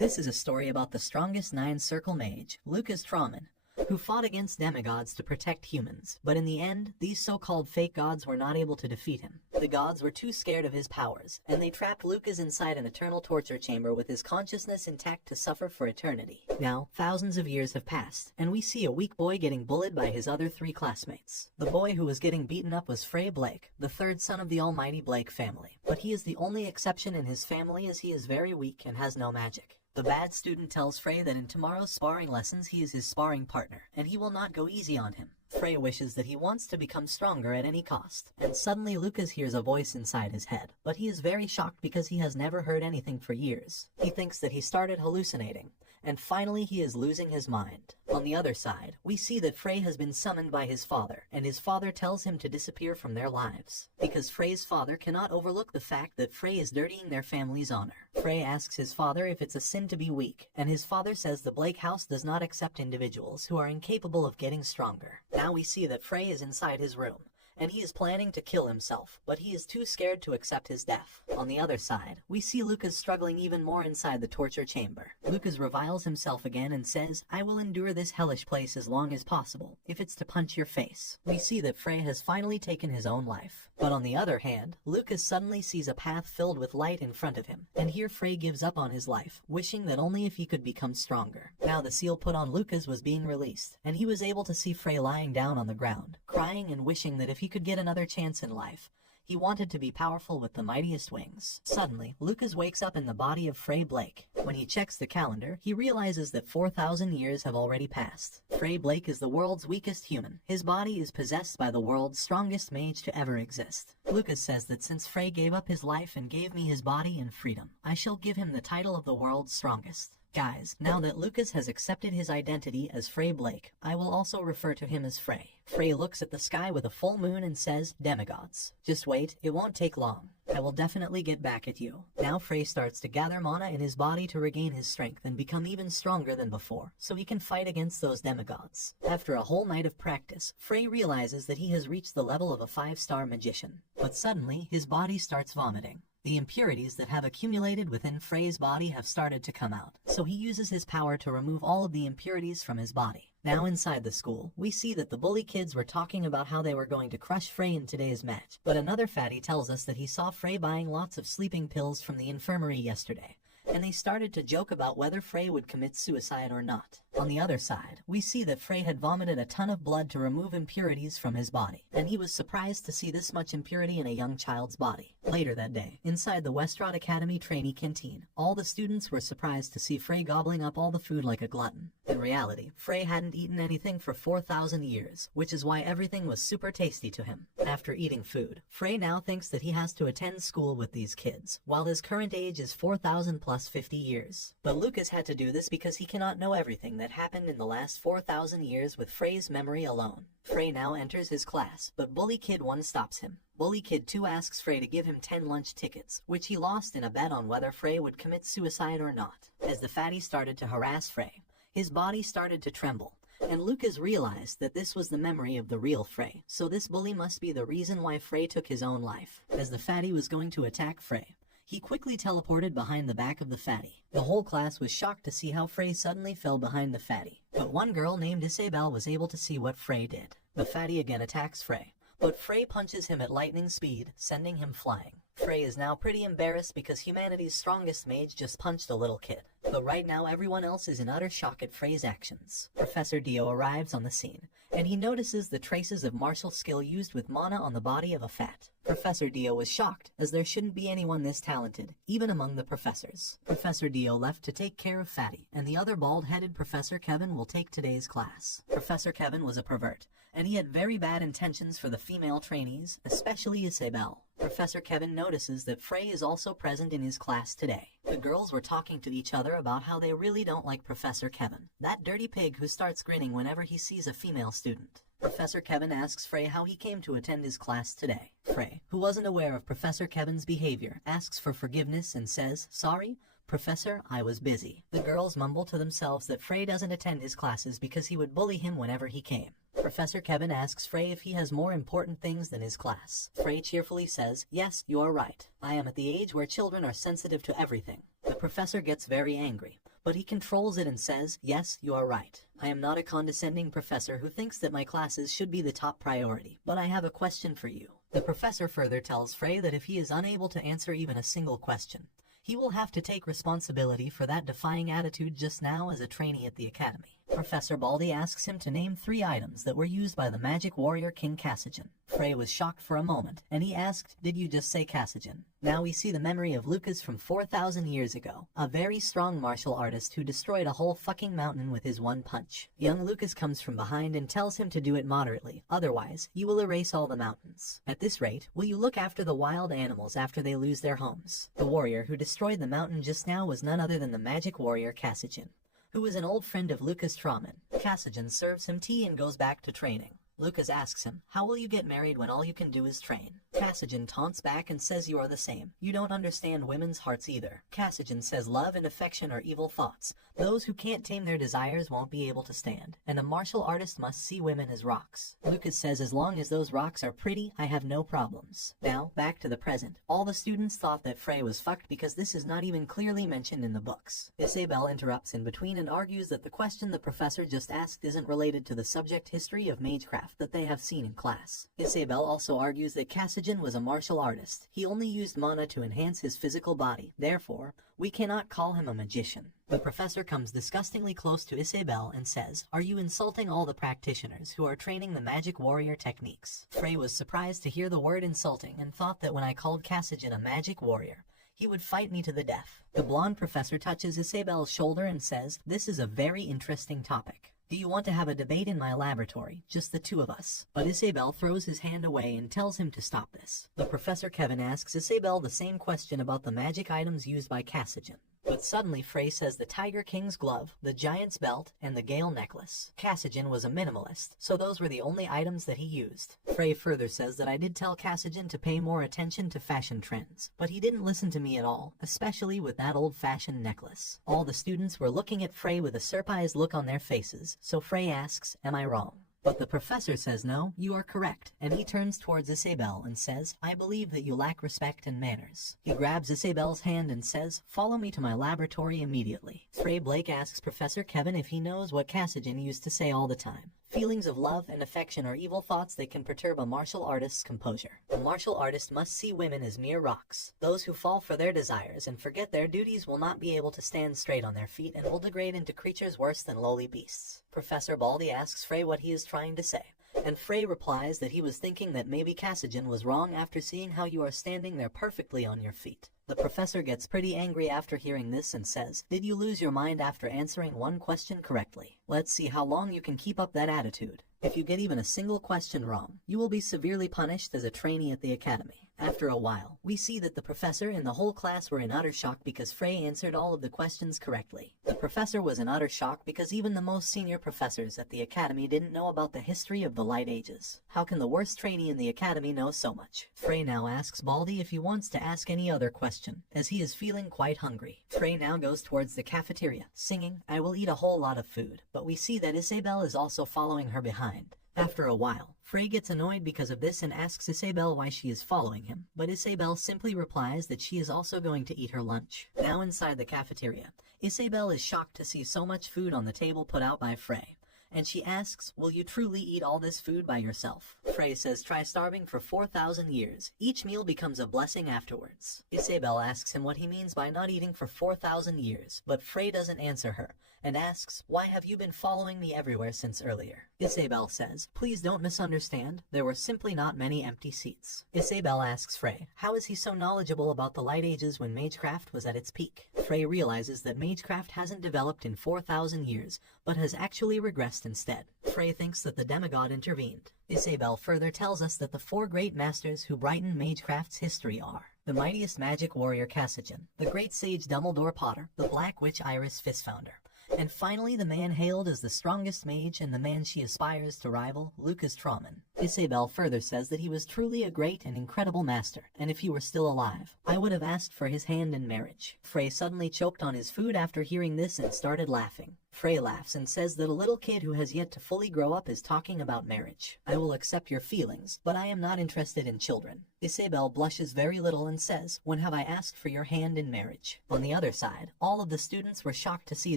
This is a story about the strongest nine-circle mage, Lucas Trauman, who fought against demigods to protect humans, but in the end, these so-called fake gods were not able to defeat him. The gods were too scared of his powers, and they trapped Lucas inside an eternal torture chamber with his consciousness intact to suffer for eternity. Now, thousands of years have passed, and we see a weak boy getting bullied by his other three classmates. The boy who was getting beaten up was Frey Blake, the third son of the almighty Blake family. But he is the only exception in his family as he is very weak and has no magic. The bad student tells Frey that in tomorrow's sparring lessons he is his sparring partner, and he will not go easy on him. Frey wishes that he wants to become stronger at any cost, and suddenly Lucas hears a voice inside his head, but he is very shocked because he has never heard anything for years. He thinks that he started hallucinating, and finally he is losing his mind. On the other side, we see that Frey has been summoned by his father, and his father tells him to disappear from their lives, because Frey's father cannot overlook the fact that Frey is dirtying their family's honor. Frey asks his father if it's a sin to be weak, and his father says the Blake house does not accept individuals who are incapable of getting stronger. Now we see that Frey is inside his room, and he is planning to kill himself, but he is too scared to accept his death. On the other side, we see Lucas struggling even more inside the torture chamber. Lucas reviles himself again and says, "I will endure this hellish place as long as possible, if it's to punch your face." We see that Frey has finally taken his own life. But on the other hand, Lucas suddenly sees a path filled with light in front of him, and here Frey gives up on his life, wishing that only if he could become stronger. Now the seal put on Lucas was being released, and he was able to see Frey lying down on the ground, crying and wishing that if he could get another chance in life, he wanted to be powerful with the mightiest wings. Suddenly, Lucas wakes up in the body of Frey Blake. When he checks the calendar, he realizes that 4,000 years have already passed. Frey Blake is the world's weakest human. His body is possessed by the world's strongest mage to ever exist. Lucas says that since Frey gave up his life and gave me his body and freedom, I shall give him the title of the world's strongest. Guys, now that Lucas has accepted his identity as Frey Blake, I will also refer to him as Frey. Frey looks at the sky with a full moon and says, "Demigods, just wait, it won't take long. I will definitely get back at you." Now Frey starts to gather mana in his body to regain his strength and become even stronger than before, so he can fight against those demigods. After a whole night of practice, Frey realizes that he has reached the level of a 5-star magician. But suddenly, his body starts vomiting. The impurities that have accumulated within Frey's body have started to come out, so he uses his power to remove all of the impurities from his body. Now inside the school, we see that the bully kids were talking about how they were going to crush Frey in today's match, but another fatty tells us that he saw Frey buying lots of sleeping pills from the infirmary yesterday, and they started to joke about whether Frey would commit suicide or not. On the other side, we see that Frey had vomited a ton of blood to remove impurities from his body, and he was surprised to see this much impurity in a young child's body. Later that day, inside the Westrot Academy trainee canteen, all the students were surprised to see Frey gobbling up all the food like a glutton. In reality, Frey hadn't eaten anything for 4,000 years, which is why everything was super tasty to him. After eating food, Frey now thinks that he has to attend school with these kids, while his current age is 4,000 plus 50 years. But Lucas had to do this because he cannot know everything that happened in the last 4,000 years with Frey's memory alone. Frey now enters his class, but Bully Kid 1 stops him. Bully Kid 2 asks Frey to give him 10 lunch tickets, which he lost in a bet on whether Frey would commit suicide or not. As the fatty started to harass Frey, his body started to tremble, and Lucas realized that this was the memory of the real Frey, so this bully must be the reason why Frey took his own life. As the fatty was going to attack Frey, he quickly teleported behind the back of the fatty. The whole class was shocked to see how Frey suddenly fell behind the fatty, but one girl named Isabelle was able to see what Frey did. The fatty again attacks Frey, but Frey punches him at lightning speed, sending him flying. Frey is now pretty embarrassed because humanity's strongest mage just punched a little kid. But right now everyone else is in utter shock at Frey's actions. Professor Dio arrives on the scene, and he notices the traces of martial skill used with mana on the body of a fat. Professor Dio was shocked, as there shouldn't be anyone this talented, even among the professors. Professor Dio left to take care of Fatty, and the other bald-headed Professor Kevin will take today's class. Professor Kevin was a pervert, and he had very bad intentions for the female trainees, especially Isabelle. Professor Kevin notices that Frey is also present in his class today. The girls were talking to each other about how they really don't like Professor Kevin, that dirty pig who starts grinning whenever he sees a female student. Professor Kevin asks Frey how he came to attend his class today. Frey, who wasn't aware of Professor Kevin's behavior, asks for forgiveness and says, "Sorry, Professor, I was busy." The girls mumble to themselves that Frey doesn't attend his classes because he would bully him whenever he came. Professor Kevin asks Frey if he has more important things than his class. Frey cheerfully says, "Yes, you are right. I am at the age where children are sensitive to everything." The professor gets very angry, but he controls it and says, "Yes, you are right. I am not a condescending professor who thinks that my classes should be the top priority, but I have a question for you." The professor further tells Frey that if he is unable to answer even a single question, he will have to take responsibility for that defying attitude just now as a trainee at the academy. Professor Baldy asks him to name 3 items that were used by the magic warrior King Cassigen. Frey was shocked for a moment, and he asked, "Did you just say Cassigen?" Now we see the memory of Lucas from 4,000 years ago, a very strong martial artist who destroyed a whole fucking mountain with his one punch. Young Lucas comes from behind and tells him to do it moderately, otherwise you will erase all the mountains. At this rate, will you look after the wild animals after they lose their homes? The warrior who destroyed the mountain just now was none other than the magic warrior Cassigen, who was an old friend of Lucas Trauman. Cassigen serves him tea and goes back to training. Lucas asks him, "How will you get married when all you can do is train?" Cassigen taunts back and says, "You are the same. You don't understand women's hearts either." Cassigen says love and affection are evil thoughts. Those who can't tame their desires won't be able to stand, and a martial artist must see women as rocks. Lucas says, "As long as those rocks are pretty, I have no problems." Now, back to the present. All the students thought that Frey was fucked because this is not even clearly mentioned in the books. Isabel interrupts in between and argues that the question the professor just asked isn't related to the subject history of magecraft that they have seen in class. Isabel also argues that Cassigen was a martial artist. He only used mana to enhance his physical body. Therefore, we cannot call him a magician. The professor comes disgustingly close to Isabel and says, "Are you insulting all the practitioners who are training the magic warrior techniques?" Frey was surprised to hear the word insulting and thought that when I called Cassigen a magic warrior, he would fight me to the death. The blonde professor touches Isabel's shoulder and says, "This is a very interesting topic. Do you want to have a debate in my laboratory, just the 2 of us?" But Isabel throws his hand away and tells him to stop this. The Professor Kevin asks Isabel the same question about the magic items used by Cassigen. But suddenly Frey says the Tiger King's glove, the Giant's belt, and the Gale necklace. Cassigen was a minimalist, so those were the only items that he used. Frey further says that I did tell Cassigen to pay more attention to fashion trends, but he didn't listen to me at all, especially with that old-fashioned necklace. All the students were looking at Frey with a surprised look on their faces, so Frey asks, "Am I wrong?" But the professor says, "No, you are correct," and he turns towards Isabel and says, "I believe that you lack respect and manners." He grabs Isabel's hand and says, "Follow me to my laboratory immediately." Frey Blake asks Professor Kevin if he knows what Cassigen used to say all the time. Feelings of love and affection are evil thoughts that can perturb a martial artist's composure. A martial artist must see women as mere rocks. Those who fall for their desires and forget their duties will not be able to stand straight on their feet and will degrade into creatures worse than lowly beasts. Professor Baldy asks Frey what he is trying to say, and Frey replies that he was thinking that maybe Cassigen was wrong after seeing how you are standing there perfectly on your feet. The professor gets pretty angry after hearing this and says, "Did you lose your mind after answering one question correctly? Let's see how long you can keep up that attitude. If you get even a single question wrong, you will be severely punished as a trainee at the academy." After a while, we see that the professor and the whole class were in utter shock because Frey answered all of the questions correctly. The professor was in utter shock because even the most senior professors at the academy didn't know about the history of the Light Ages. How can the worst trainee in the academy know so much? Frey now asks Baldy if he wants to ask any other question, as he is feeling quite hungry. Frey now goes towards the cafeteria, singing, "I will eat a whole lot of food," but we see that Isabel is also following her behind. After a while, Frey gets annoyed because of this and asks Isabel why she is following him, but Isabel simply replies that she is also going to eat her lunch. Now inside the cafeteria, Isabel is shocked to see so much food on the table put out by Frey, and she asks, "Will you truly eat all this food by yourself?" Frey says, "Try starving for 4,000 years. Each meal becomes a blessing afterwards." Isabel asks him what he means by not eating for 4,000 years, but Frey doesn't answer her, and asks, "Why have you been following me everywhere since earlier?" Isabel says, "Please don't misunderstand, there were simply not many empty seats." Isabel asks Frey, how is he so knowledgeable about the Light Ages when magecraft was at its peak? Frey realizes that magecraft hasn't developed in 4,000 years, but has actually regressed instead. Frey thinks that the demigod intervened. Isabel further tells us that the 4 great masters who brighten magecraft's history are the mightiest magic warrior Cassigen, the great sage Dumbledore Potter, the black witch Iris Fistfounder, and finally the man hailed as the strongest mage and the man she aspires to rival, Lucas Trauman. Isabel further says that he was truly a great and incredible master, and if he were still alive, I would have asked for his hand in marriage. Frey suddenly choked on his food after hearing this and started laughing. Frey laughs and says that a little kid who has yet to fully grow up is talking about marriage. I will accept your feelings, but I am not interested in children. Isabel blushes very little and says, when have I asked for your hand in marriage? On the other side, all of the students were shocked to see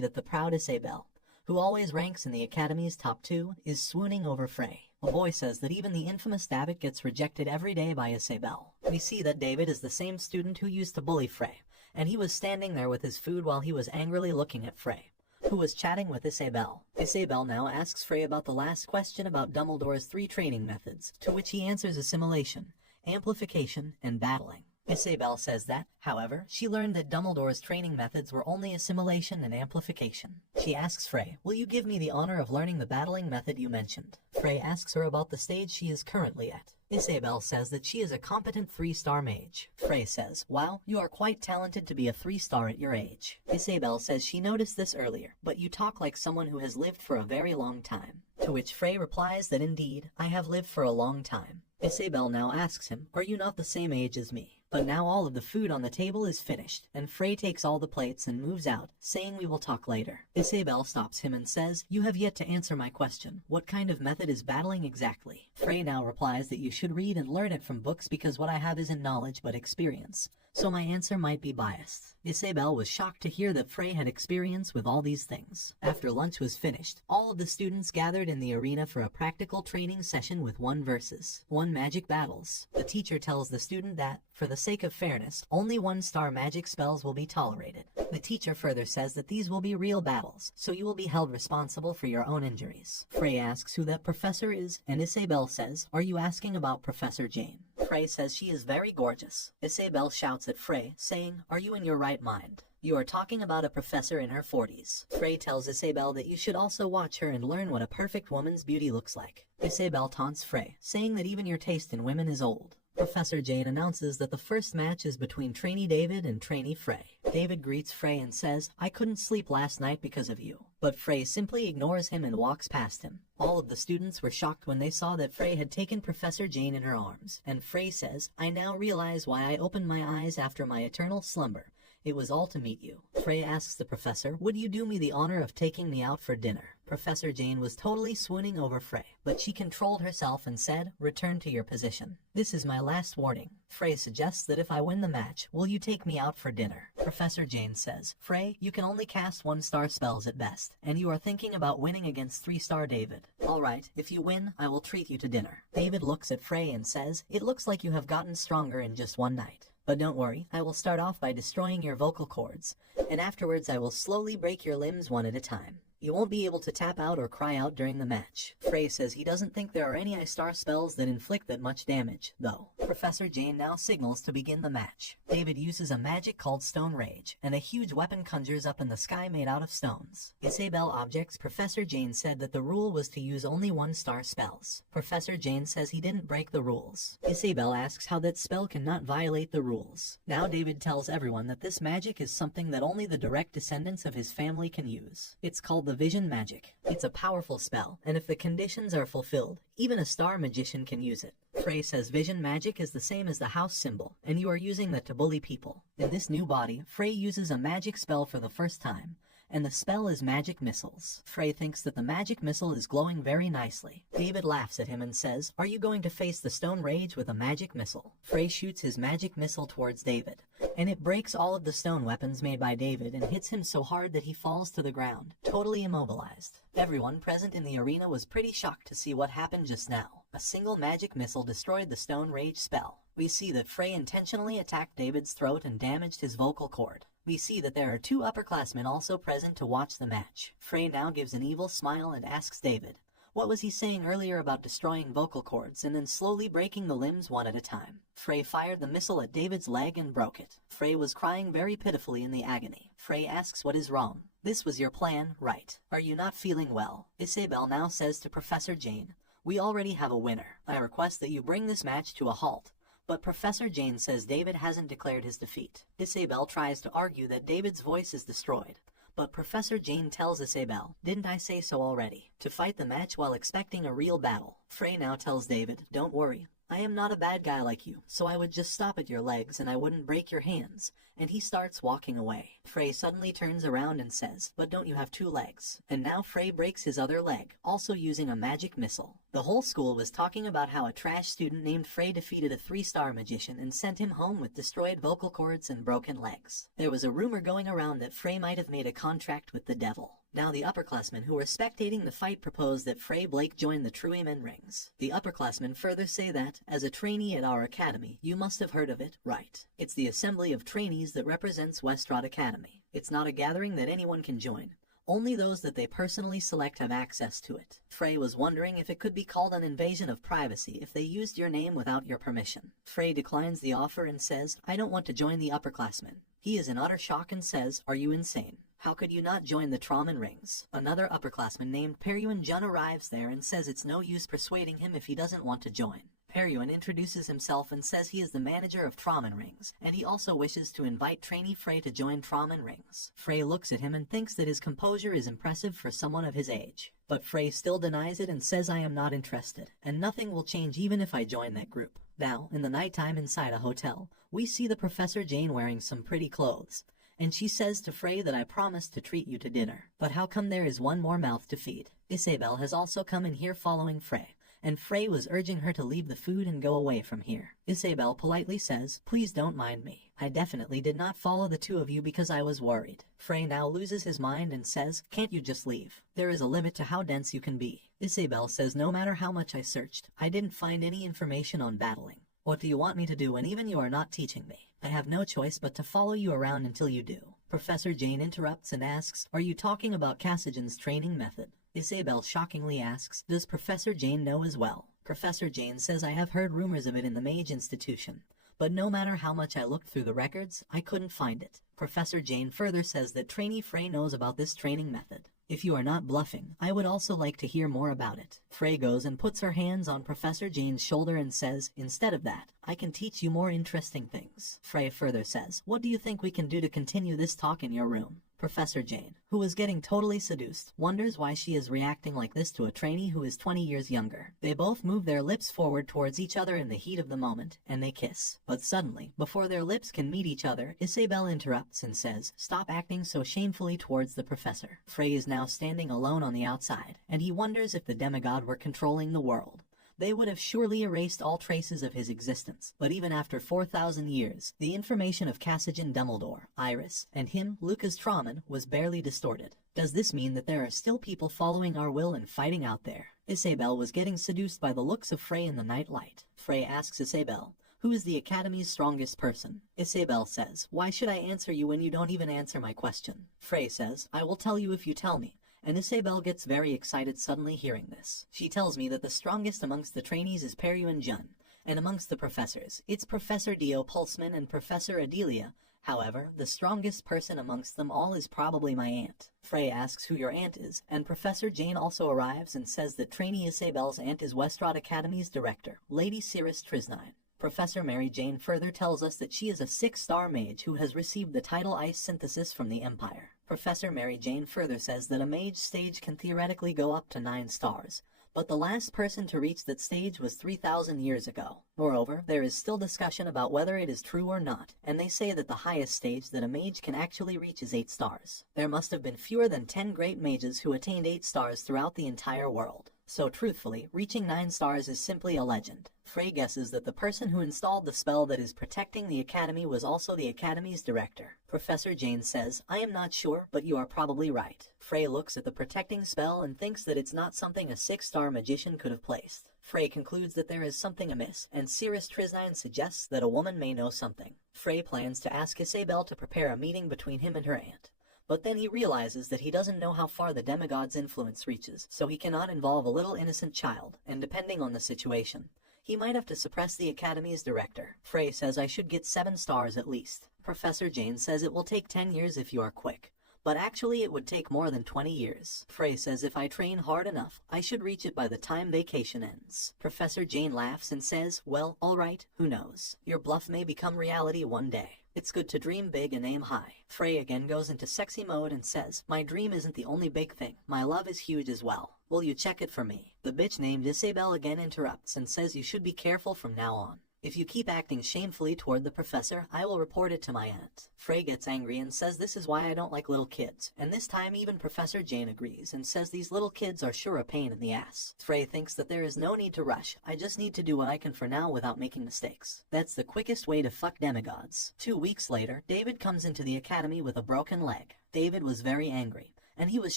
that the proud Isabel, who always ranks in the Academy's top 2, is swooning over Frey. A boy says that even the infamous David gets rejected every day by Isabel. We see that David is the same student who used to bully Frey, and he was standing there with his food while he was angrily looking at Frey, who was chatting with Isabel. Isabel now asks Frey about the last question about Dumbledore's 3 training methods, to which he answers assimilation, amplification, and battling. Isabel says that, however, she learned that Dumbledore's training methods were only assimilation and amplification. She asks Frey, will you give me the honor of learning the battling method you mentioned? Frey asks her about the stage she is currently at. Isabel says that she is a competent 3-star mage. Frey says, wow, you are quite talented to be a 3-star at your age. Isabel says she noticed this earlier, but you talk like someone who has lived for a very long time. To which Frey replies that indeed, I have lived for a long time. Isabel now asks him, are you not the same age as me? But now all of the food on the table is finished, and Frey takes all the plates and moves out, saying we will talk later. Isabel stops him and says, you have yet to answer my question. What kind of method is battling exactly? Frey now replies that you should read and learn it from books because what I have isn't knowledge but experience, so my answer might be biased. Isabel was shocked to hear that Frey had experience with all these things. After lunch was finished, all of the students gathered in the arena for a practical training session with 1 versus 1 magic battles. The teacher tells the student that, for the sake of fairness, only 1-star magic spells will be tolerated. The teacher further says that these will be real battles, so you will be held responsible for your own injuries. Frey asks who that professor is, and Isabel says, are you asking about Professor Jane? Frey says she is very gorgeous. Isabel shouts at Frey, saying, are you in your right mind? You are talking about a professor in her 40s. Frey tells Isabel that you should also watch her and learn what a perfect woman's beauty looks like. Isabel taunts Frey, saying that even your taste in women is old. Professor Jane announces that the first match is between trainee David and trainee Frey. David greets Frey and says, I couldn't sleep last night because of you. But Frey simply ignores him and walks past him. All of the students were shocked when they saw that Frey had taken Professor Jane in her arms, and Frey says, I now realize why I opened my eyes after my eternal slumber. It was all to meet you. Frey asks the professor, would you do me the honor of taking me out for dinner? Professor Jane was totally swooning over Frey, but she controlled herself and said, return to your position. This is my last warning. Frey suggests that if I win the match, will you take me out for dinner? Professor Jane says, Frey, you can only cast 1-star spells at best, and you are thinking about winning against 3-star David. Alright, if you win, I will treat you to dinner. David looks at Frey and says, it looks like you have gotten stronger in just one night. But don't worry, I will start off by destroying your vocal cords, and afterwards I will slowly break your limbs one at a time. You won't be able to tap out or cry out during the match. Frey says he doesn't think there are any I-star spells that inflict that much damage, though. Professor Jane now signals to begin the match. David uses a magic called Stone Rage, and a huge weapon conjures up in the sky made out of stones. Isabel objects. Professor Jane said that the rule was to use only 1-star spells. Professor Jane says he didn't break the rules. Isabel asks how that spell cannot violate the rules. Now David tells everyone that this magic is something that only the direct descendants of his family can use. It's called the Vision Magic. It's a powerful spell, and if the conditions are fulfilled, even a star magician can use it. Frey says Vision Magic is the same as the house symbol, and you are using that to bully people. In this new body, Frey uses a magic spell for the first time, and the spell is Magic Missiles. Frey thinks that the magic missile is glowing very nicely. David laughs at him and says, are you going to face the Stone Rage with a magic missile? Frey shoots his magic missile towards David, and it breaks all of the stone weapons made by David and hits him so hard that he falls to the ground, totally immobilized. Everyone present in the arena was pretty shocked to see what happened just now. A single magic missile destroyed the Stone Rage spell. We see that Frey intentionally attacked David's throat and damaged his vocal cord. We see that there are 2 upperclassmen also present to watch the match. Frey now gives an evil smile and asks David, what was he saying earlier about destroying vocal cords and then slowly breaking the limbs one at a time? Frey fired the missile at David's leg and broke it. Frey was crying very pitifully in the agony. Frey asks what is wrong. This was your plan, right? Are you not feeling well? Isabel now says to Professor Jane, we already have a winner. I request that you bring this match to a halt. But Professor Jane says David hasn't declared his defeat. Isabel tries to argue that David's voice is destroyed, But Professor Jane tells Isabel, "Didn't I say so already?" to fight the match while expecting a real battle. Frey now tells David, "Don't worry. I am not a bad guy like you, so I would just stop at your legs and I wouldn't break your hands," and he starts walking away. Frey suddenly turns around and says, "But don't you have 2 legs?" And now Frey breaks his other leg, also using a magic missile. The whole school was talking about how a trash student named Frey defeated a 3-star magician and sent him home with destroyed vocal cords and broken legs. There was a rumor going around that Frey might have made a contract with the devil. Now the upperclassmen who were spectating the fight proposed that Frey Blake join the True Men Rings. The upperclassmen further say that, as a trainee at our academy, you must have heard of it, right? It's the assembly of trainees that represents Westrot Academy. It's not a gathering that anyone can join. Only those that they personally select have access to it. Frey was wondering if it could be called an invasion of privacy if they used your name without your permission. Frey declines the offer and says, "I don't want to join the upperclassmen." He is in utter shock and says, "Are you insane? How could you not join the Trauman Rings?" Another upperclassman named Peryuan Jun arrives there and says it's no use persuading him if he doesn't want to join. Peryuan introduces himself and says he is the manager of Trauman Rings, and he also wishes to invite trainee Frey to join Trauman Rings. Frey looks at him and thinks that his composure is impressive for someone of his age. But Frey still denies it and says, "I am not interested, and nothing will change even if I join that group." Now, in the nighttime inside a hotel, we see the Professor Jane wearing some pretty clothes. And she says to Frey that, "I promised to treat you to dinner. But how come there is one more mouth to feed?" Isabel has also come in here following Frey, and Frey was urging her to leave the food and go away from here. Isabel politely says, "Please don't mind me. I definitely did not follow the 2 of you because I was worried." Frey now loses his mind and says, "Can't you just leave? There is a limit to how dense you can be." Isabel says, "No matter how much I searched, I didn't find any information on battling. What do you want me to do? And even you are not teaching me. I have no choice but to follow you around until you do." Professor Jane interrupts and asks, "Are you talking about Cassigen's training method?" Isabel shockingly asks, "Does Professor Jane know as well?" Professor Jane says, "I have heard rumors of it in the Mage Institution, but no matter how much I looked through the records, I couldn't find it." Professor Jane further says that trainee Frey knows about this training method. "If you are not bluffing, I would also like to hear more about it." Frey goes and puts her hands on Professor Jane's shoulder and says, "Instead of that, I can teach you more interesting things." Frey further says, "What do you think we can do to continue this talk in your room?" Professor Jane, who is getting totally seduced, wonders why she is reacting like this to a trainee who is 20 years younger. They both move their lips forward towards each other in the heat of the moment, and they kiss. But suddenly, before their lips can meet each other, Isabel interrupts and says, "Stop acting so shamefully towards the professor." Frey is now standing alone on the outside, and he wonders if the demigod were controlling the world. They would have surely erased all traces of his existence. But even after 4,000 years, the information of Cassigen Dumbledore, Iris, and him, Lucas Trauman, was barely distorted. Does this mean that there are still people following our will and fighting out there? Isabel was getting seduced by the looks of Frey in the night light. Frey asks Isabel, "Who is the Academy's strongest person?" Isabel says, "Why should I answer you when you don't even answer my question?" Frey says, "I will tell you if you tell me." And Isabel gets very excited suddenly hearing this. She tells me that the strongest amongst the trainees is Peryuan Jun, and amongst the professors, it's Professor Dio Pulsman and Professor Adelia. However, the strongest person amongst them all is probably my aunt. Frey asks who your aunt is, and Professor Jane also arrives and says that trainee Isabel's aunt is Westrot Academy's director, Lady Cirrus Trisnine. Professor Mary Jane further tells us that she is a 6-star mage who has received the title Ice Synthesis from the Empire. Professor Mary Jane further says that a mage stage can theoretically go up to 9 stars, but the last person to reach that stage was 3,000 years ago. Moreover, there is still discussion about whether it is true or not, and they say that the highest stage that a mage can actually reach is 8 stars. There must have been fewer than 10 great mages who attained 8 stars throughout the entire world. So truthfully, reaching 9 stars is simply a legend. Frey guesses that the person who installed the spell that is protecting the Academy was also the Academy's director. Professor Jane says, "I am not sure, but you are probably right." Frey looks at the protecting spell and thinks that it's not something a 6-star magician could have placed. Frey concludes that there is something amiss, and Cirrus Trisnine suggests that a woman may know something. Frey plans to ask Isabel to prepare a meeting between him and her aunt. But then he realizes that he doesn't know how far the demigod's influence reaches, so he cannot involve a little innocent child, and depending on the situation, he might have to suppress the Academy's director. Frey says I should get 7 stars at least. Professor Jane says it will take 10 years if you are quick, but actually it would take more than 20 years. Frey says if I train hard enough, I should reach it by the time vacation ends. Professor Jane laughs and says, "Well, alright, who knows? Your bluff may become reality one day." It's good to dream big and aim high. Frey again goes into sexy mode and says, my dream isn't the only big thing. My love is huge as well. Will you check it for me? The bitch named Isabel again interrupts and says you should be careful from now on. If you keep acting shamefully toward the professor, I will report it to my aunt. Frey gets angry and says this is why I don't like little kids, and this time even Professor Jane agrees and says these little kids are sure a pain in the ass. Frey thinks that there is no need to rush, I just need to do what I can for now without making mistakes. That's the quickest way to fuck demigods. 2 weeks later, David comes into the academy with a broken leg. David was very angry, and he was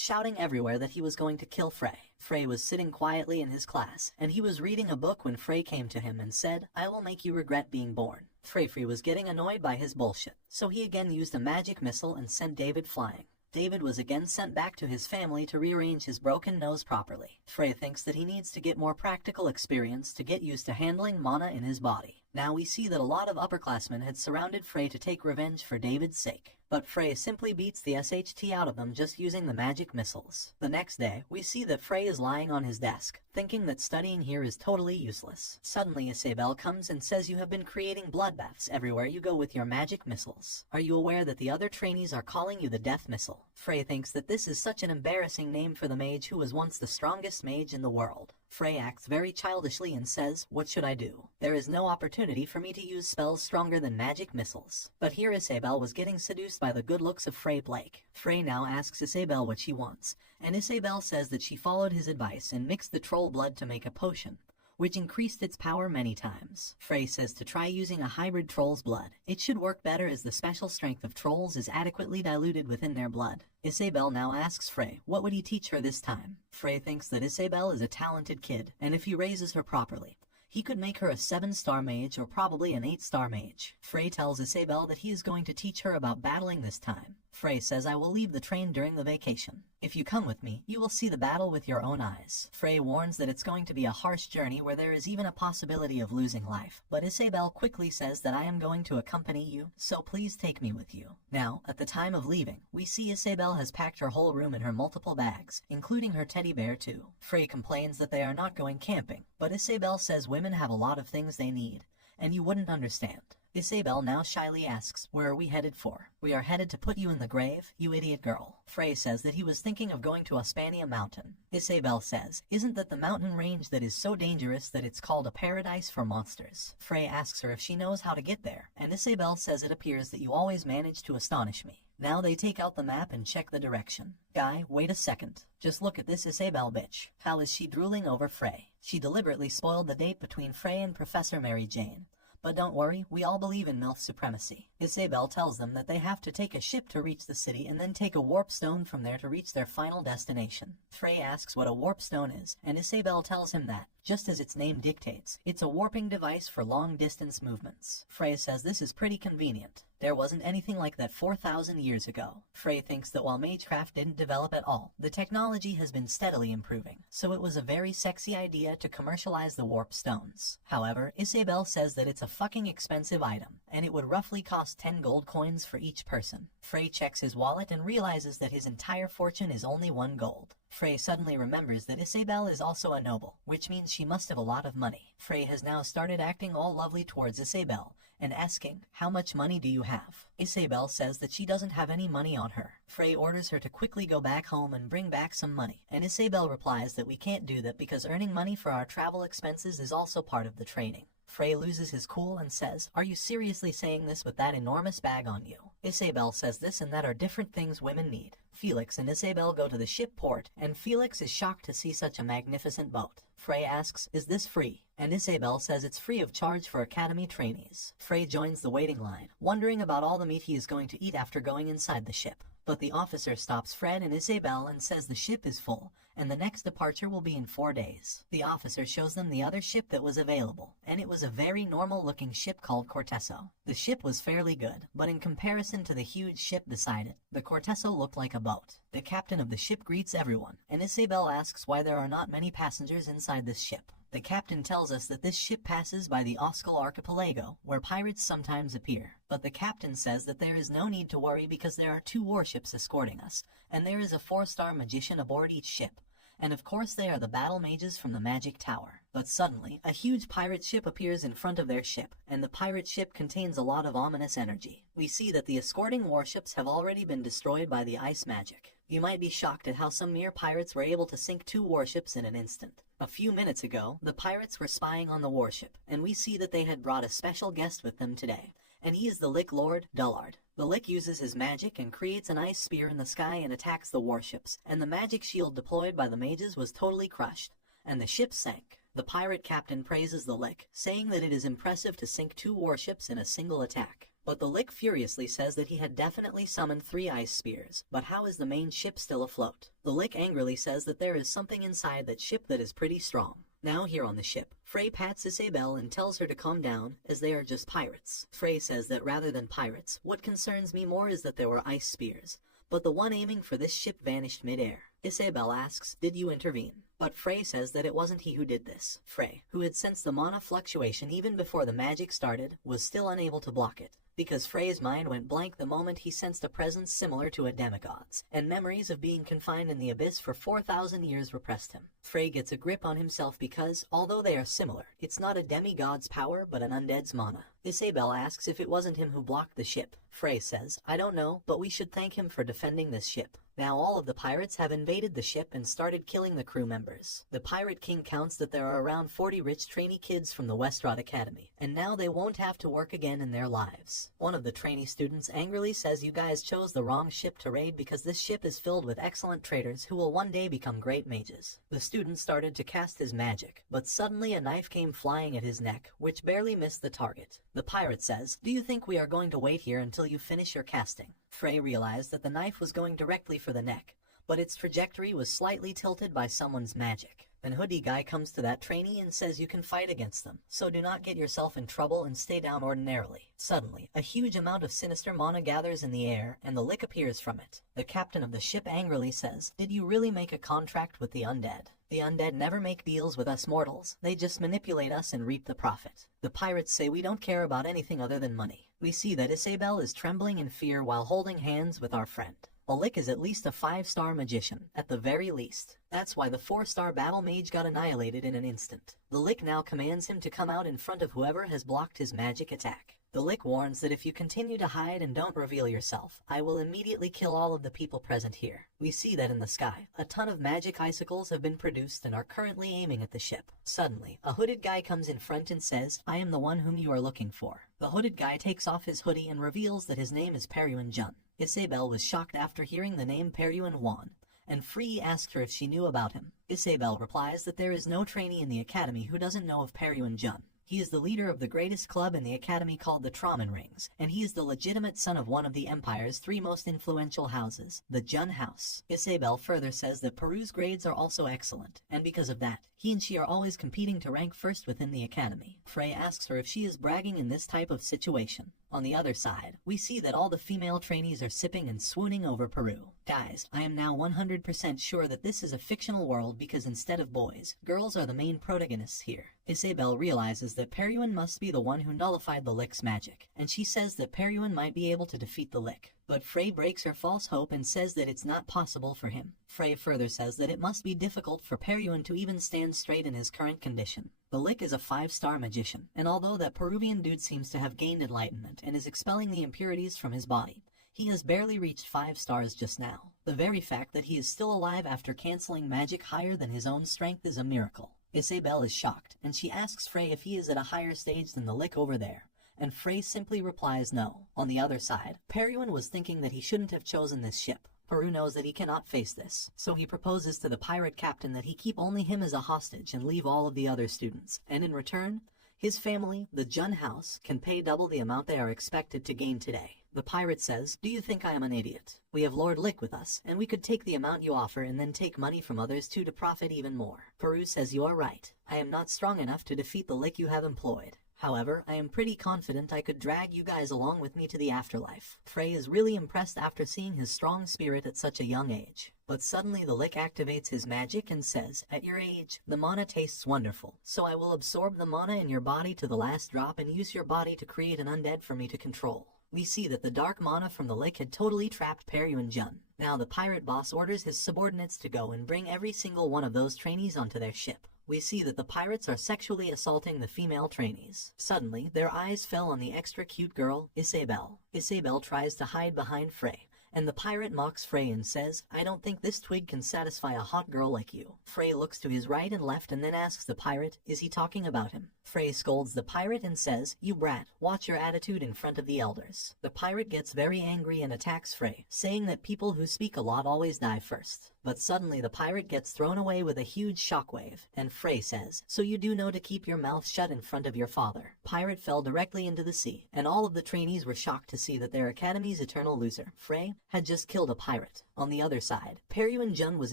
shouting everywhere that he was going to kill Frey. Frey was sitting quietly in his class, and he was reading a book when Frey came to him and said, I will make you regret being born. Frey was getting annoyed by his bullshit, so he again used a magic missile and sent David flying. David was again sent back to his family to rearrange his broken nose properly. Frey thinks that he needs to get more practical experience to get used to handling mana in his body. Now we see that a lot of upperclassmen had surrounded Frey to take revenge for David's sake. But Frey simply beats the SHT out of them just using the magic missiles. The next day, we see that Frey is lying on his desk, thinking that studying here is totally useless. Suddenly Isabel comes and says you have been creating bloodbaths everywhere you go with your magic missiles. Are you aware that the other trainees are calling you the Death Missile? Frey thinks that this is such an embarrassing name for the mage who was once the strongest mage in the world. Frey acts very childishly and says, what should I do? There is no opportunity for me to use spells stronger than magic missiles. But here Isabel was getting seduced by the good looks of Frey Blake. Frey now asks Isabel what she wants, and Isabel says that she followed his advice and mixed the troll blood to make a potion, which increased its power many times. Frey says to try using a hybrid troll's blood. It should work better as the special strength of trolls is adequately diluted within their blood. Isabel now asks Frey, what would he teach her this time? Frey thinks that Isabel is a talented kid, and if he raises her properly, he could make her a 7-star mage or probably an 8-star mage. Frey tells Isabel that he is going to teach her about battling this time. Frey says I will leave the train during the vacation. If you come with me, you will see the battle with your own eyes. Frey warns that it's going to be a harsh journey where there is even a possibility of losing life. But Isabel quickly says that I am going to accompany you, so please take me with you. Now, at the time of leaving, we see Isabel has packed her whole room in her multiple bags, including her teddy bear too. Frey complains that they are not going camping, but Isabel says women have a lot of things they need, and you wouldn't understand. Isabel now shyly asks, where are we headed for? We are headed to put you in the grave, you idiot girl. Frey says that he was thinking of going to Ospania Mountain. Isabel says, isn't that the mountain range that is so dangerous that it's called a paradise for monsters? Frey asks her if she knows how to get there, and Isabel says it appears that you always manage to astonish me. Now they take out the map and check the direction. Guy, wait a second. Just look at this Isabel bitch. How is she drooling over Frey? She deliberately spoiled the date between Frey and Professor Mary Jane. But don't worry, we all believe in MILF supremacy. Isabel tells them that they have to take a ship to reach the city and then take a warp stone from there to reach their final destination. Frey asks what a warp stone is, and Isabel tells him that, just as its name dictates, it's a warping device for long-distance movements. Frey says this is pretty convenient. There wasn't anything like that 4,000 years ago. Frey thinks that while magecraft didn't develop at all, the technology has been steadily improving, so it was a very sexy idea to commercialize the warp stones. However, Isabel says that it's a fucking expensive item, and it would roughly cost 10 gold coins for each person. Frey checks his wallet and realizes that his entire fortune is only 1 gold. Frey suddenly remembers that Isabel is also a noble, which means she must have a lot of money. Frey has now started acting all lovely towards Isabel, and asking, how much money do you have? Isabel says that she doesn't have any money on her. Frey orders her to quickly go back home and bring back some money, and Isabel replies that we can't do that because earning money for our travel expenses is also part of the training. Frey loses his cool and says, are you seriously saying this with that enormous bag on you? Isabel says this and that are different things women need. Felix and Isabel go to the ship port, and Felix is shocked to see such a magnificent boat. Frey asks, is this free? And Isabel says it's free of charge for academy trainees. Frey joins the waiting line, wondering about all the meat he is going to eat after going inside the ship. But the officer stops Fred and Isabel and says the ship is full, and the next departure will be in 4 days. The officer shows them the other ship that was available, and it was a very normal-looking ship called Corteso. The ship was fairly good, but in comparison to the huge ship beside it, the Corteso looked like a boat. The captain of the ship greets everyone, and Isabel asks why there are not many passengers inside this ship. The captain tells us that this ship passes by the Oskal archipelago, where pirates sometimes appear. But the captain says that there is no need to worry because there are 2 warships escorting us, and there is a 4-star magician aboard each ship. And of course they are the battle mages from the magic tower. But suddenly, a huge pirate ship appears in front of their ship, and the pirate ship contains a lot of ominous energy. We see that the escorting warships have already been destroyed by the ice magic. You might be shocked at how some mere pirates were able to sink 2 warships in an instant. A few minutes ago, the pirates were spying on the warship, and we see that they had brought a special guest with them today. And he is the Lick Lord, Dullard. The Lick uses his magic and creates an ice spear in the sky and attacks the warships, and the magic shield deployed by the mages was totally crushed, and the ship sank. The pirate captain praises the Lick, saying that it is impressive to sink 2 warships in a single attack. But the Lick furiously says that he had definitely summoned 3 ice spears, but how is the main ship still afloat? The Lick angrily says that there is something inside that ship that is pretty strong. Now here on the ship, Frey pats Isabelle and tells her to calm down, as they are just pirates. Frey says that rather than pirates, what concerns me more is that there were ice spears, but the one aiming for this ship vanished mid-air. Isabelle asks, did you intervene? But Frey says that it wasn't he who did this. Frey, who had sensed the mana fluctuation even before the magic started, was still unable to block it, because Frey's mind went blank the moment he sensed a presence similar to a demigod's, and memories of being confined in the abyss for 4,000 years repressed him. Frey gets a grip on himself because, although they are similar, it's not a demigod's power but an undead's mana. Isabelle asks if it wasn't him who blocked the ship. Frey says, I don't know, but we should thank him for defending this ship. Now all of the pirates have invaded the ship and started killing the crew members. The Pirate King counts that there are around 40 rich trainee kids from the Westrot Academy, and now they won't have to work again in their lives. One of the trainee students angrily says you guys chose the wrong ship to raid because this ship is filled with excellent traders who will one day become great mages. The student started to cast his magic, but suddenly a knife came flying at his neck, which barely missed the target. The pirate says, do you think we are going to wait here until you finish your casting? Frey realized that the knife was going directly for the neck, but its trajectory was slightly tilted by someone's magic. An hoodie guy comes to that trainee and says you can fight against them, so do not get yourself in trouble and stay down ordinarily. Suddenly, a huge amount of sinister mana gathers in the air, and the Lick appears from it. The captain of the ship angrily says, did you really make a contract with the undead? The undead never make deals with us mortals, they just manipulate us and reap the profit. The pirates say we don't care about anything other than money. We see that Isabelle is trembling in fear while holding hands with our friend. A Lick is at least a 5-star magician, at the very least. That's why the 4-star battle mage got annihilated in an instant. The Lick now commands him to come out in front of whoever has blocked his magic attack. The Lick warns that if you continue to hide and don't reveal yourself, I will immediately kill all of the people present here. We see that in the sky, a ton of magic icicles have been produced and are currently aiming at the ship. Suddenly, a hooded guy comes in front and says, I am the one whom you are looking for. The hooded guy takes off his hoodie and reveals that his name is Peryuan Jun. Isabelle was shocked after hearing the name Peryuan Wan, and Free asked her if she knew about him. Isabelle replies that there is no trainee in the academy who doesn't know of Peryuan Jun. He is the leader of the greatest club in the academy called the Traman Rings, and he is the legitimate son of one of the Empire's 3 most influential houses, the Jun House. Isabelle further says that Peru's grades are also excellent, and because of that, he and she are always competing to rank first within the academy. Frey asks her if she is bragging in this type of situation. On the other side, we see that all the female trainees are sipping and swooning over Peru. Guys, I am now 100% sure that this is a fictional world because instead of boys, girls are the main protagonists here. Isabelle realizes that Peryuan must be the one who nullified the Lick's magic, and she says that Peryuan might be able to defeat the Lick. But Frey breaks her false hope and says that it's not possible for him. Frey further says that it must be difficult for Peryuan to even stand straight in his current condition. The Lick is a 5-star magician, and although that Peruvian dude seems to have gained enlightenment and is expelling the impurities from his body, he has barely reached 5 stars just now. The very fact that he is still alive after canceling magic higher than his own strength is a miracle. Isabelle is shocked, and she asks Frey if he is at a higher stage than the Lick over there, and Frey simply replies no. On the other side, Peryuan was thinking that he shouldn't have chosen this ship. Peru knows that he cannot face this, so he proposes to the pirate captain that he keep only him as a hostage and leave all of the other students, and in return, his family, the Jun House, can pay double the amount they are expected to gain today. The pirate says, do you think I am an idiot? We have Lord Lick with us, and we could take the amount you offer and then take money from others too to profit even more. Peru says you are right. I am not strong enough to defeat the Lick you have employed. However, I am pretty confident I could drag you guys along with me to the afterlife. Frey is really impressed after seeing his strong spirit at such a young age. But suddenly the Lick activates his magic and says, at your age, the mana tastes wonderful, so I will absorb the mana in your body to the last drop and use your body to create an undead for me to control. We see that the dark mana from the lick had totally trapped Peryun Jun. Now the pirate boss orders his subordinates to go and bring every single one of those trainees onto their ship. We see that the pirates are sexually assaulting the female trainees. Suddenly, their eyes fell on the extra cute girl, Isabelle. Isabelle tries to hide behind Frey, and the pirate mocks Frey and says, "I don't think this twig can satisfy a hot girl like you." Frey looks to his right and left and then asks the pirate, is he talking about him? Frey scolds the pirate and says, "You brat, watch your attitude in front of the elders." The pirate gets very angry and attacks Frey, saying that people who speak a lot always die first. But suddenly the pirate gets thrown away with a huge shockwave, and Frey says, "So you do know to keep your mouth shut in front of your father." Pirate fell directly into the sea, and all of the trainees were shocked to see that their academy's eternal loser, Frey, had just killed a pirate. On the other side, Peryun Jun was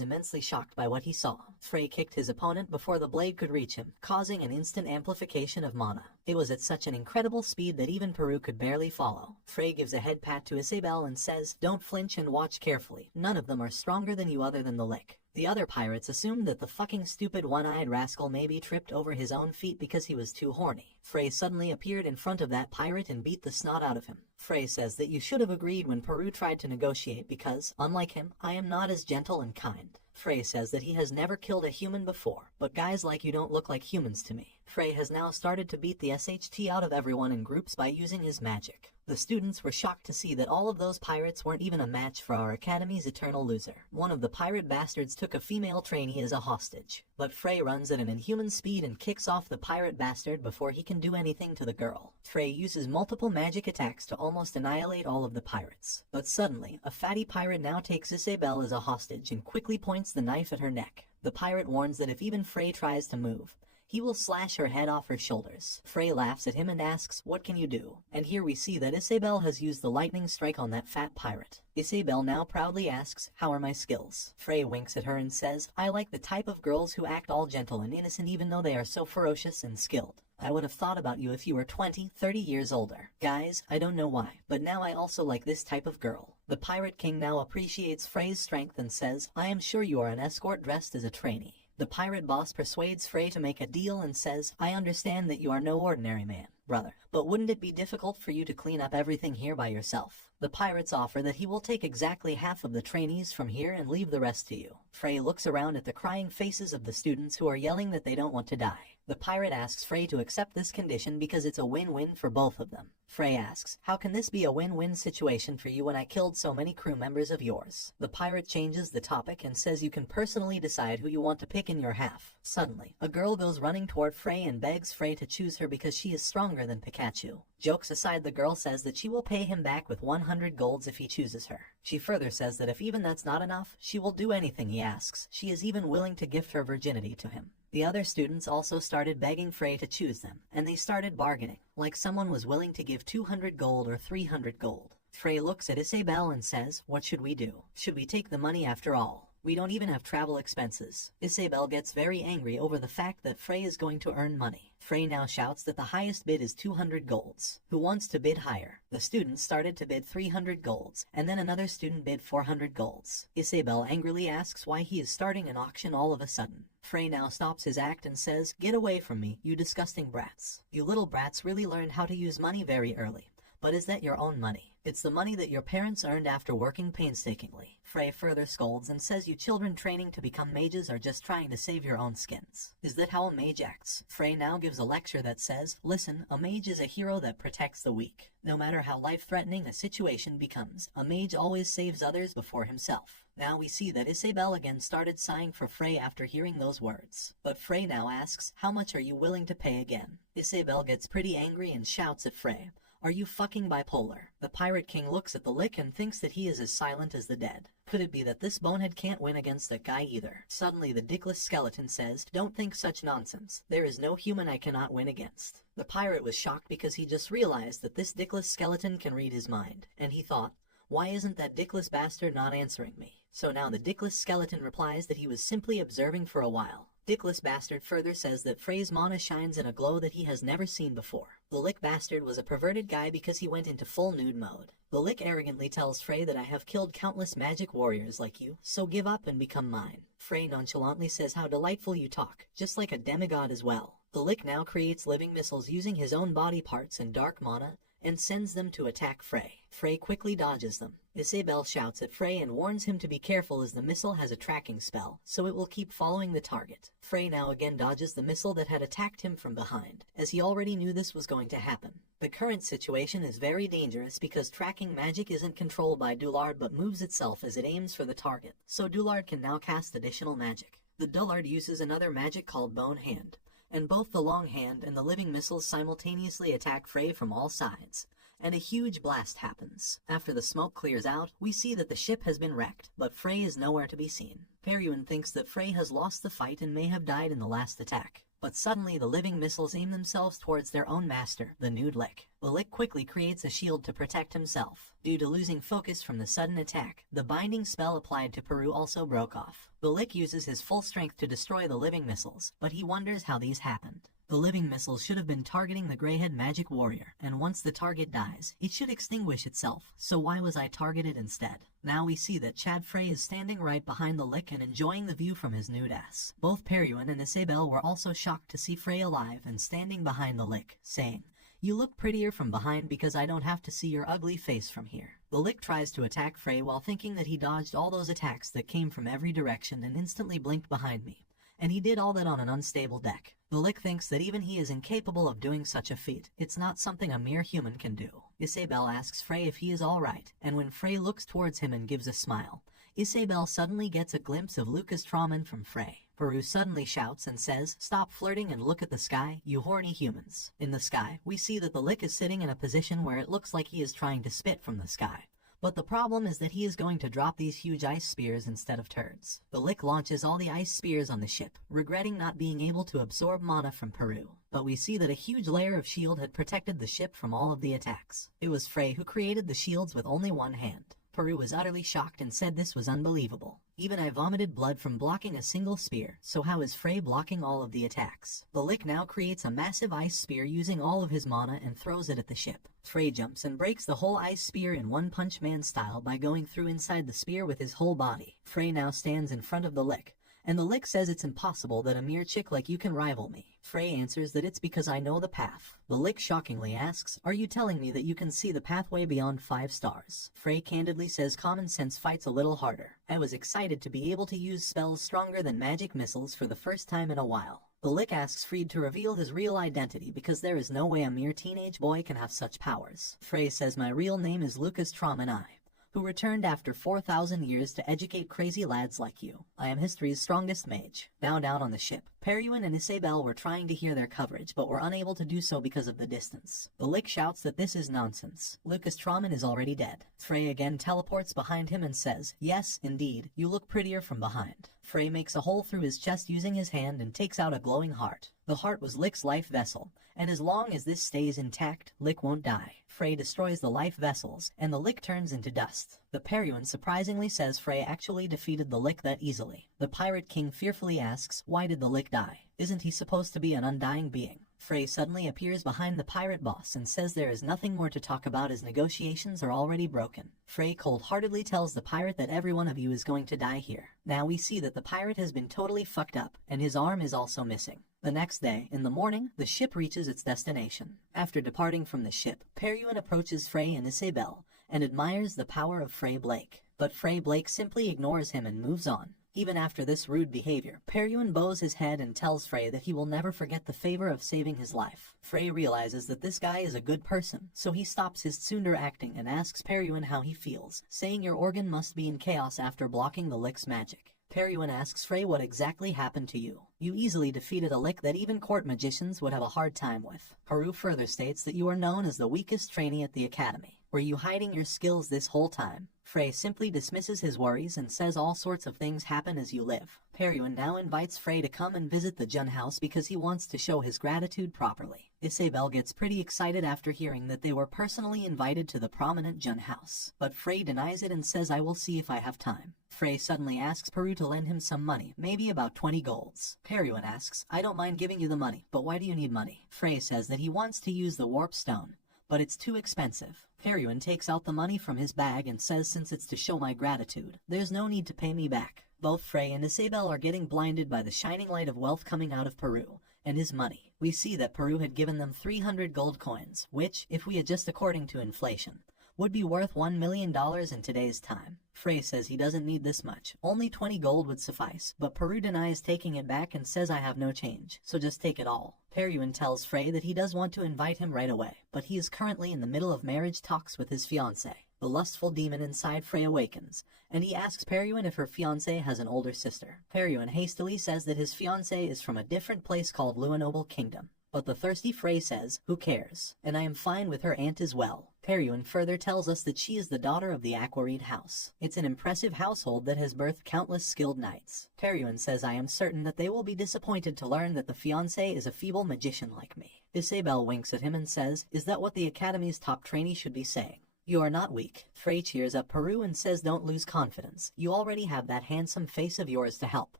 immensely shocked by what he saw. Frey kicked his opponent before the blade could reach him, causing an instant amplification of mana. It was at such an incredible speed that even Peru could barely follow. Frey gives a head pat to Isabelle and says, "Don't flinch and watch carefully. None of them are stronger than you other than the lick." The other pirates assumed that the fucking stupid one-eyed rascal maybe tripped over his own feet because he was too horny. Frey suddenly appeared in front of that pirate and beat the snot out of him. Frey says that you should have agreed when Peru tried to negotiate because, unlike him, I am not as gentle and kind. Frey says that he has never killed a human before, but guys like you don't look like humans to me. Frey has now started to beat the SHT out of everyone in groups by using his magic. The students were shocked to see that all of those pirates weren't even a match for our academy's eternal loser. One of the pirate bastards took a female trainee as a hostage, but Frey runs at an inhuman speed and kicks off the pirate bastard before he can do anything to the girl. Frey uses multiple magic attacks to almost annihilate all of the pirates. But suddenly, a fatty pirate now takes Isabelle as a hostage and quickly points the knife at her neck. The pirate warns that if even Frey tries to move, he will slash her head off her shoulders. Frey laughs at him and asks, "What can you do?" And here we see that Isabelle has used the lightning strike on that fat pirate. Isabelle now proudly asks, "How are my skills?" Frey winks at her and says, "I like the type of girls who act all gentle and innocent even though they are so ferocious and skilled. I would have thought about you if you were 20, 30 years older. Guys, I don't know why, but now I also like this type of girl." The Pirate King now appreciates Frey's strength and says, "I am sure you are an escort dressed as a trainee." The pirate boss persuades Frey to make a deal and says, "I understand that you are no ordinary man, brother, but wouldn't it be difficult for you to clean up everything here by yourself?" The pirates offer that he will take exactly half of the trainees from here and leave the rest to you. Frey looks around at the crying faces of the students who are yelling that they don't want to die. The pirate asks Frey to accept this condition because it's a win-win for both of them. Frey asks, "How can this be a win-win situation for you when I killed so many crew members of yours?" The pirate changes the topic and says you can personally decide who you want to pick in your half. Suddenly, a girl goes running toward Frey and begs Frey to choose her because she is stronger than Pikachu. Jokes aside, the girl says that she will pay him back with 100 golds if he chooses her. She further says that if even that's not enough, she will do anything he asks. She is even willing to gift her virginity to him. The other students also started begging Frey to choose them, and they started bargaining, like someone was willing to give 200 gold or 300 gold. Frey looks at Isabelle and says, "What should we do? Should we take the money after all? We don't even have travel expenses." Isabelle gets very angry over the fact that Frey is going to earn money. Frey now shouts that the highest bid is 200 golds. Who wants to bid higher? The students started to bid 300 golds, and then another student bid 400 golds. Isabelle angrily asks why he is starting an auction all of a sudden. Frey now stops his act and says, "Get away from me, you disgusting brats. You little brats really learned how to use money very early. But is that your own money? It's the money that your parents earned after working painstakingly." Frey further scolds and says you children training to become mages are just trying to save your own skins. Is that how a mage acts? Frey now gives a lecture that says, "Listen, a mage is a hero that protects the weak. No matter how life-threatening a situation becomes, a mage always saves others before himself." Now we see that Isabelle again started sighing for Frey after hearing those words. But Frey now asks, "How much are you willing to pay again?" Isabelle gets pretty angry and shouts at Frey, "Are you fucking bipolar?" The Pirate King looks at the lick and thinks that he is as silent as the dead. Could it be that this bonehead can't win against that guy either? Suddenly the dickless skeleton says, "Don't think such nonsense. There is no human I cannot win against." The pirate was shocked because he just realized that this dickless skeleton can read his mind, and he thought, "Why isn't that dickless bastard not answering me?" So now the dickless skeleton replies that he was simply observing for a while. Dickless bastard further says that Frey's mana shines in a glow that he has never seen before. The lick bastard was a perverted guy because he went into full nude mode. The lick arrogantly tells Frey that I have killed countless magic warriors like you, so give up and become mine. Frey nonchalantly says how delightful you talk, just like a demigod as well. The lick now creates living missiles using his own body parts and dark mana, and sends them to attack Frey. Frey quickly dodges them. Isabel shouts at Frey and warns him to be careful as the missile has a tracking spell, so it will keep following the target. Frey now again dodges the missile that had attacked him from behind, as he already knew this was going to happen. The current situation is very dangerous because tracking magic isn't controlled by Dullard but moves itself as it aims for the target, so Dullard can now cast additional magic. The Dullard uses another magic called Bone Hand, and both the Long Hand and the living missiles simultaneously attack Frey from all sides, and a huge blast happens. After the smoke clears out, we see that the ship has been wrecked, but Frey is nowhere to be seen. Peryuin thinks that Frey has lost the fight and may have died in the last attack. But suddenly the living missiles aim themselves towards their own master, the nude Lick. The Lick quickly creates a shield to protect himself. Due to losing focus from the sudden attack, the binding spell applied to Peru also broke off. The Lick uses his full strength to destroy the living missiles, but he wonders how these happened. The living missiles should have been targeting the Greyhead Magic Warrior, and once the target dies, it should extinguish itself, so why was I targeted instead? Now we see that Chad Frey is standing right behind the Lick and enjoying the view from his nude ass. Both Peryuin and Isabel were also shocked to see Frey alive and standing behind the Lick, saying, "You look prettier from behind because I don't have to see your ugly face from here." The Lick tries to attack Frey while thinking that he dodged all those attacks that came from every direction and instantly blinked behind me. And he did all that on an unstable deck. The Lick thinks that even he is incapable of doing such a feat. It's not something a mere human can do. Isabel asks Frey if he is alright, and when Frey looks towards him and gives a smile, Isabel suddenly gets a glimpse of Lucas Trauman from Frey. Peru suddenly shouts and says, "Stop flirting and look at the sky, you horny humans." In the sky, we see that the Lick is sitting in a position where it looks like he is trying to spit from the sky. But the problem is that he is going to drop these huge ice spears instead of turds. The Lick launches all the ice spears on the ship, regretting not being able to absorb mana from Peru. But we see that a huge layer of shield had protected the ship from all of the attacks. It was Frey who created the shields with only one hand. Peru was utterly shocked and said this was unbelievable. Even I vomited blood from blocking a single spear, so how is Frey blocking all of the attacks? The Lick now creates a massive ice spear using all of his mana and throws it at the ship. Frey jumps and breaks the whole ice spear in One Punch Man style by going through inside the spear with his whole body. Frey now stands in front of the Lick, and the Lick says it's impossible that a mere chick like you can rival me. Frey answers that it's because I know the path. The Lick shockingly asks, "Are you telling me that you can see the pathway beyond 5 stars? Frey candidly says common sense fights a little harder. I was excited to be able to use spells stronger than magic missiles for the first time in a while. The Lick asks Freed to reveal his real identity because there is no way a mere teenage boy can have such powers. Frey says my real name is Lucas Trauman, who returned after 4,000 years to educate crazy lads like you. I am history's strongest mage." Now down on the ship, Peryuin and Isabel were trying to hear their coverage, but were unable to do so because of the distance. The Lick shouts that this is nonsense. Lucas Trauman is already dead. Frey again teleports behind him and says, "Yes, indeed, you look prettier from behind." Frey makes a hole through his chest using his hand and takes out a glowing heart. The heart was Lick's life vessel, and as long as this stays intact, Lick won't die. Frey destroys the life vessels, and the Lick turns into dust. The Peryuin surprisingly says Frey actually defeated the Lick that easily. The Pirate King fearfully asks, why did the Lick die? Isn't he supposed to be an undying being? Frey suddenly appears behind the pirate boss and says there is nothing more to talk about as negotiations are already broken. Frey cold-heartedly tells the pirate that every one of you is going to die here. Now we see that the pirate has been totally fucked up, and his arm is also missing. The next day, in the morning, the ship reaches its destination. After departing from the ship, Peryuin approaches Frey and Isabel and admires the power of Frey Blake. But Frey Blake simply ignores him and moves on. Even after this rude behavior, Peryuin bows his head and tells Frey that he will never forget the favor of saving his life. Frey realizes that this guy is a good person, so he stops his tsundere acting and asks Peryuin how he feels, saying your organ must be in chaos after blocking the Lick's magic. Peryuin asks Frey what exactly happened to you. You easily defeated a Lick that even court magicians would have a hard time with. Peru further states that you are known as the weakest trainee at the academy. Were you hiding your skills this whole time? Frey simply dismisses his worries and says all sorts of things happen as you live. Peryuin now invites Frey to come and visit the Jun house because he wants to show his gratitude properly. Isabel gets pretty excited after hearing that they were personally invited to the prominent Jun house. But Frey denies it and says I will see if I have time. Frey suddenly asks Peru to lend him some money, maybe about 20 golds. Peryuin asks, I don't mind giving you the money, but why do you need money? Frey says that he wants to use the warp stone, but it's too expensive. Peryuin takes out the money from his bag and says since it's to show my gratitude, there's no need to pay me back. Both Frey and Isabel are getting blinded by the shining light of wealth coming out of Peru and his money. We see that Peru had given them 300 gold coins, which, if we adjust according to inflation, would be worth $1 million in today's time. Frey says he doesn't need this much, only 20 gold would suffice, but Peru denies taking it back and says I have no change, so just take it all. Peruin tells Frey that he does want to invite him right away, but he is currently in the middle of marriage talks with his fiancée. The lustful demon inside Frey awakens, and he asks Peruin if her fiancée has an older sister. Peruin hastily says that his fiancée is from a different place called Luanoble Kingdom. But the thirsty Frey says, who cares? And I am fine with her aunt as well. Peruin further tells us that she is the daughter of the Aquareed house. It's an impressive household that has birthed countless skilled knights. Peruin says I am certain that they will be disappointed to learn that the fiancé is a feeble magician like me. Isabel winks at him and says, is that what the Academy's top trainee should be saying? You are not weak. Frey cheers up Peru and says don't lose confidence. You already have that handsome face of yours to help.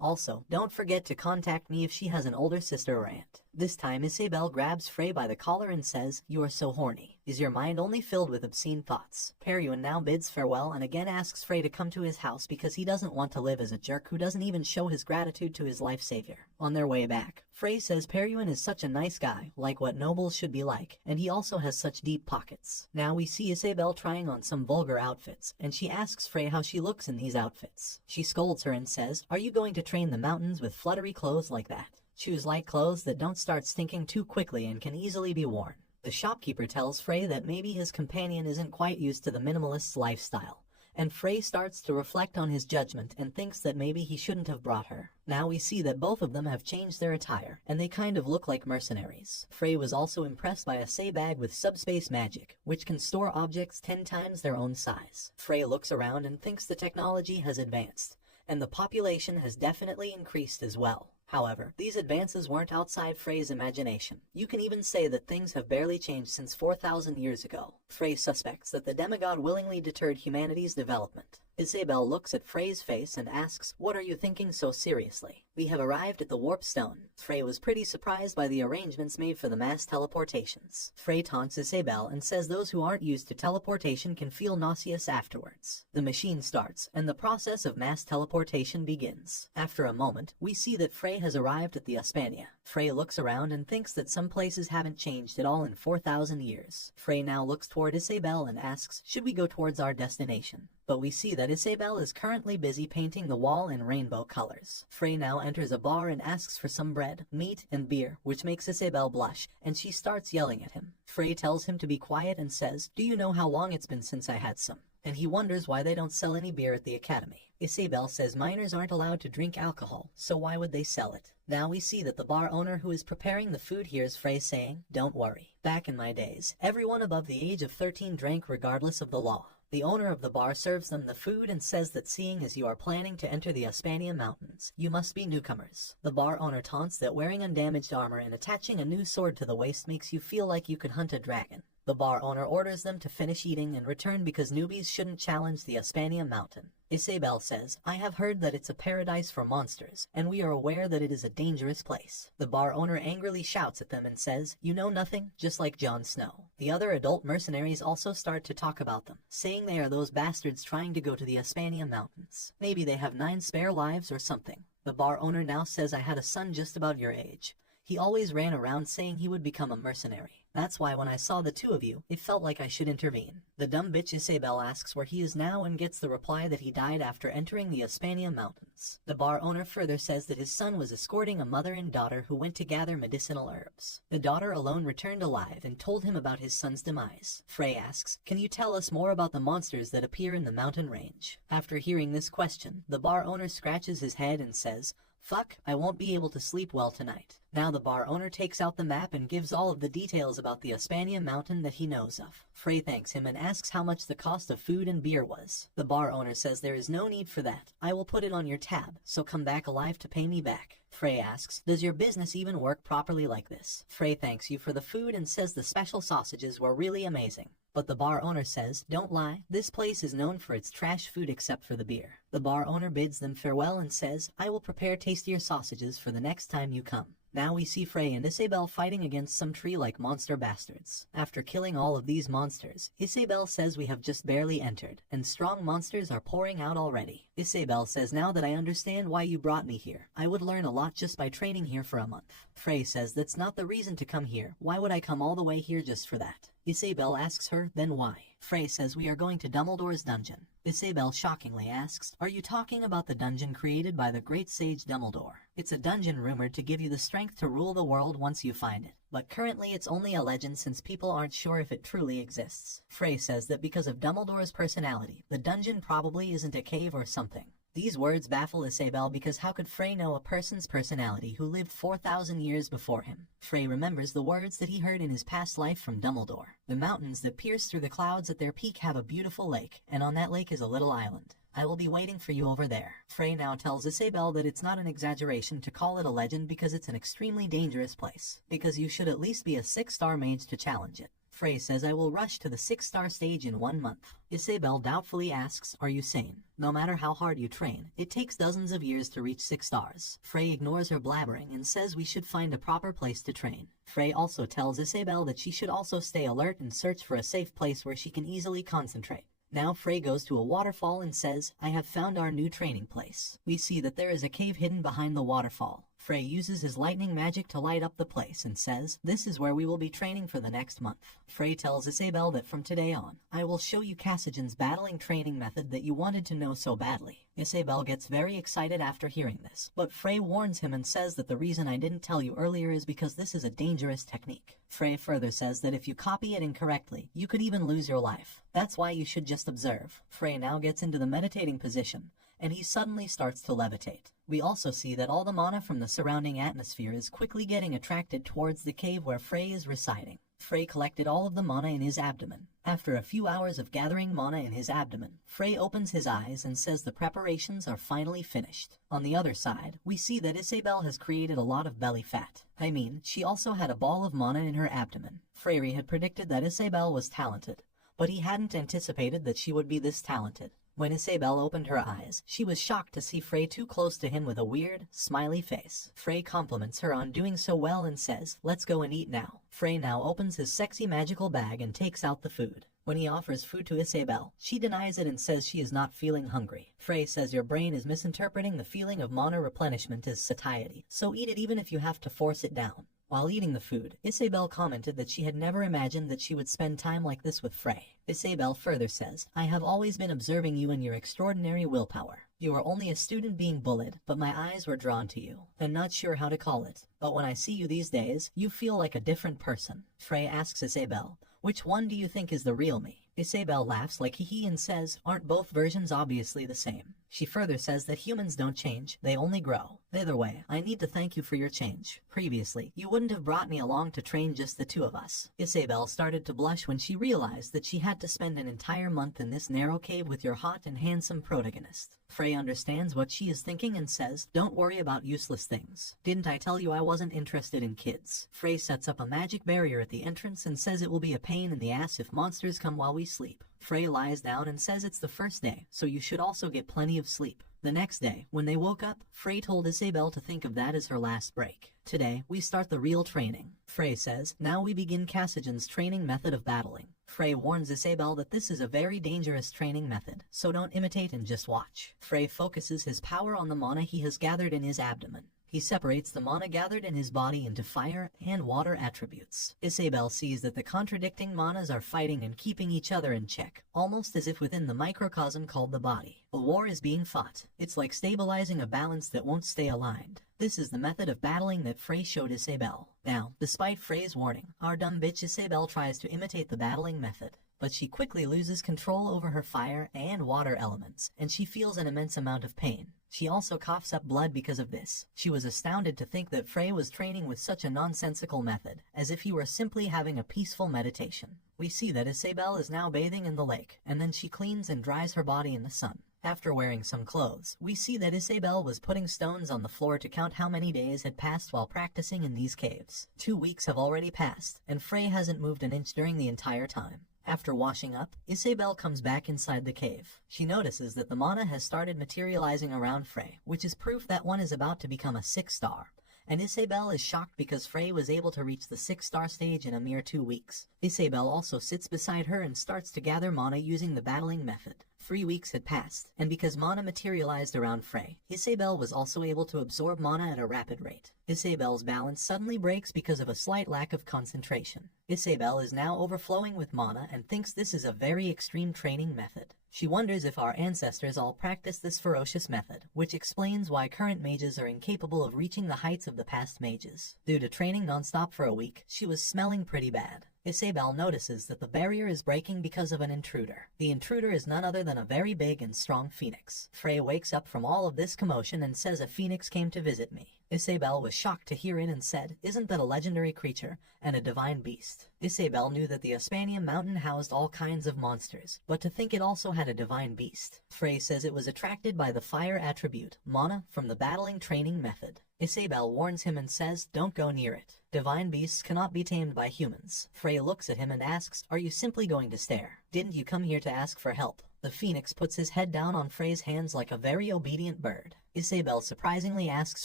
Also, don't forget to contact me if she has an older sister or aunt. This time Isabel grabs Frey by the collar and says, you are so horny. Is your mind only filled with obscene thoughts? Peruin now bids farewell and again asks Frey to come to his house because he doesn't want to live as a jerk who doesn't even show his gratitude to his life savior. On their way back, Frey says Peruin is such a nice guy, like what nobles should be like, and he also has such deep pockets. Now we see Isabel trying on some vulgar outfits, and she asks Frey how she looks in these outfits. She scolds her and says, are you going to train the mountains with fluttery clothes like that? Choose light clothes that don't start stinking too quickly and can easily be worn. The shopkeeper tells Frey that maybe his companion isn't quite used to the minimalist's lifestyle, and Frey starts to reflect on his judgment and thinks that maybe he shouldn't have brought her. Now we see that both of them have changed their attire, and they kind of look like mercenaries. Frey was also impressed by a say bag with subspace magic, which can store objects 10 times their own size. Frey looks around and thinks the technology has advanced, and the population has definitely increased as well. However, these advances weren't outside Frey's imagination. You can even say that things have barely changed since 4,000 years ago. Frey suspects that the demigod willingly deterred humanity's development. Isabel looks at Frey's face and asks, what are you thinking so seriously? We have arrived at the warp stone. Frey was pretty surprised by the arrangements made for the mass teleportations. Frey taunts Isabel and says those who aren't used to teleportation can feel nauseous afterwards. The machine starts, and the process of mass teleportation begins. After a moment, we see that Frey has arrived at the Aspania. Frey looks around and thinks that some places haven't changed at all in 4,000 years. Frey now looks toward Isabel and asks, should we go towards our destination? But we see that Isabel is currently busy painting the wall in rainbow colors. Frey now enters a bar and asks for some bread, meat, and beer, which makes Isabel blush, and she starts yelling at him. Frey tells him to be quiet and says, do you know how long it's been since I had some? And he wonders why they don't sell any beer at the academy. Isabel says minors aren't allowed to drink alcohol, so why would they sell it? Now we see that the bar owner who is preparing the food hears Frey saying, don't worry. Back in my days, everyone above the age of 13 drank regardless of the law. The owner of the bar serves them the food and says that seeing as you are planning to enter the Aspania Mountains, you must be newcomers. The bar owner taunts that wearing undamaged armor and attaching a new sword to the waist makes you feel like you could hunt a dragon. The bar owner orders them to finish eating and return because newbies shouldn't challenge the Aspania Mountain. Isabel says, I have heard that it's a paradise for monsters, and we are aware that it is a dangerous place. The bar owner angrily shouts at them and says, you know nothing, just like Jon Snow. The other adult mercenaries also start to talk about them, saying they are those bastards trying to go to the Aspania Mountains. Maybe they have 9 spare lives or something. The bar owner now says, I had a son just about your age. He always ran around saying he would become a mercenary. That's why when I saw the two of you, it felt like I should intervene. The dumb bitch Isabel asks where he is now and gets the reply that he died after entering the Aspania Mountains. The bar owner further says that his son was escorting a mother and daughter who went to gather medicinal herbs. The daughter alone returned alive and told him about his son's demise. Frey asks, can you tell us more about the monsters that appear in the mountain range? After hearing this question, the bar owner scratches his head and says, fuck, I won't be able to sleep well tonight. Now the bar owner takes out the map and gives all of the details about the Aspania Mountain that he knows of. Frey thanks him and asks how much the cost of food and beer was. The bar owner says there is no need for that. I will put it on your tab, so come back alive to pay me back. Frey asks, does your business even work properly like this? Frey thanks you for the food and says the special sausages were really amazing. But the bar owner says, don't lie, this place is known for its trash food except for the beer. The bar owner bids them farewell and says, I will prepare tastier sausages for the next time you come. Now we see Frey and Isabel fighting against some tree-like monster bastards. After killing all of these monsters, Isabel says we have just barely entered, and strong monsters are pouring out already. Isabel says, now that I understand why you brought me here, I would learn a lot just by training here for a month. Frey says that's not the reason to come here. Why would I come all the way here just for that? Isabel asks her, then why? Frey says we are going to Dumbledore's dungeon. Isabel shockingly asks, are you talking about the dungeon created by the great sage Dumbledore? It's a dungeon rumored to give you the strength to rule the world once you find it. But currently it's only a legend since people aren't sure if it truly exists. Frey says that because of Dumbledore's personality, the dungeon probably isn't a cave or something. These words baffle Isabel because how could Frey know a person's personality who lived 4,000 years before him? Frey remembers the words that he heard in his past life from Dumbledore. The mountains that pierce through the clouds at their peak have a beautiful lake, and on that lake is a little island. I will be waiting for you over there. Frey now tells Isabel that it's not an exaggeration to call it a legend because it's an extremely dangerous place, because you should at least be a 6-star mage to challenge it. Frey says I will rush to the 6-star stage in 1 month. Isabel doubtfully asks, are you sane? No matter how hard you train, it takes dozens of years to reach 6 stars. Frey ignores her blabbering and says we should find a proper place to train. Frey also tells Isabel that she should also stay alert and search for a safe place where she can easily concentrate. Now Frey goes to a waterfall and says, I have found our new training place. We see that there is a cave hidden behind the waterfall. Frey uses his lightning magic to light up the place and says, this is where we will be training for the next month. Frey tells Isabel that from today on, I will show you Cassigen's battling training method that you wanted to know so badly. Isabel gets very excited after hearing this, but Frey warns him and says that the reason I didn't tell you earlier is because this is a dangerous technique. Frey further says that if you copy it incorrectly, you could even lose your life. That's why you should just observe. Frey now gets into the meditating position, and he suddenly starts to levitate. We also see that all the mana from the surrounding atmosphere is quickly getting attracted towards the cave where Frey is residing. Frey collected all of the mana in his abdomen. After a few hours of gathering mana in his abdomen, Frey opens his eyes and says the preparations are finally finished. On the other side, we see that Isabel has created a lot of belly fat. I mean, she also had a ball of mana in her abdomen. Frey had predicted that Isabel was talented, but he hadn't anticipated that she would be this talented. When Isabel opened her eyes, she was shocked to see Frey too close to him with a weird, smiley face. Frey compliments her on doing so well and says, let's go and eat now. Frey now opens his sexy magical bag and takes out the food. When he offers food to Isabel, she denies it and says she is not feeling hungry. Frey says your brain is misinterpreting the feeling of mana replenishment as satiety, so eat it even if you have to force it down. While eating the food, Isabel commented that she had never imagined that she would spend time like this with Frey. Isabel further says, I have always been observing you and your extraordinary willpower. You are only a student being bullied, but my eyes were drawn to you. I'm not sure how to call it, but when I see you these days, you feel like a different person. Frey asks Isabel, which one do you think is the real me? Isabel laughs like hee and says, aren't both versions obviously the same? She further says that humans don't change, they only grow. Either way, I need to thank you for your change. Previously, you wouldn't have brought me along to train just the two of us. Isabel started to blush when she realized that she had to spend an entire month in this narrow cave with your hot and handsome protagonist. Frey understands what she is thinking and says, don't worry about useless things. Didn't I tell you I wasn't interested in kids? Frey sets up a magic barrier at the entrance and says it will be a pain in the ass if monsters come while we sleep. Frey lies down and says it's the first day, so you should also get plenty of sleep. The next day, when they woke up, Frey told Isabel to think of that as her last break. Today, we start the real training. Frey says, now we begin Cassigen's training method of battling. Frey warns Isabel that this is a very dangerous training method, so don't imitate and just watch. Frey focuses his power on the mana he has gathered in his abdomen. He separates the mana gathered in his body into fire and water attributes. Isabel sees that the contradicting manas are fighting and keeping each other in check, almost as if within the microcosm called the body. A war is being fought. It's like stabilizing a balance that won't stay aligned. This is the method of battling that Frey showed Isabel. Now, despite Frey's warning, our dumb bitch Isabel tries to imitate the battling method. But she quickly loses control over her fire and water elements, and she feels an immense amount of pain. She also coughs up blood because of this. She was astounded to think that Frey was training with such a nonsensical method, as if he were simply having a peaceful meditation. We see that Isabel is now bathing in the lake, and then she cleans and dries her body in the sun. After wearing some clothes, we see that Isabel was putting stones on the floor to count how many days had passed while practicing in these caves. 2 weeks have already passed, and Frey hasn't moved an inch during the entire time. After washing up, Isabel comes back inside the cave. She notices that the mana has started materializing around Frey, which is proof that one is about to become a 6-star, and Isabelle is shocked because Frey was able to reach the 6-star stage in a mere 2 weeks. Isabelle also sits beside her and starts to gather mana using the battling method. 3 weeks had passed, and because mana materialized around Frey, Isabelle was also able to absorb mana at a rapid rate. Isabelle's balance suddenly breaks because of a slight lack of concentration. Isabelle is now overflowing with mana and thinks this is a very extreme training method. She wonders if our ancestors all practiced this ferocious method, which explains why current mages are incapable of reaching the heights of the past mages. Due to training non-stop for a week, she was smelling pretty bad. Isabelle notices that the barrier is breaking because of an intruder. The intruder is none other than a very big and strong phoenix. Frey wakes up from all of this commotion and says a phoenix came to visit me. Isabelle was shocked to hear it and said, "Isn't that a legendary creature and a divine beast?" Isabelle knew that the Aspanium mountain housed all kinds of monsters, but to think it also had a divine beast. Frey says it was attracted by the fire attribute, mana, from the battling training method. Isabelle warns him and says, "Don't go near it. Divine beasts cannot be tamed by humans." Frey looks at him and asks, "Are you simply going to stare? Didn't you come here to ask for help?" The phoenix puts his head down on Frey's hands like a very obedient bird. Isabelle surprisingly asks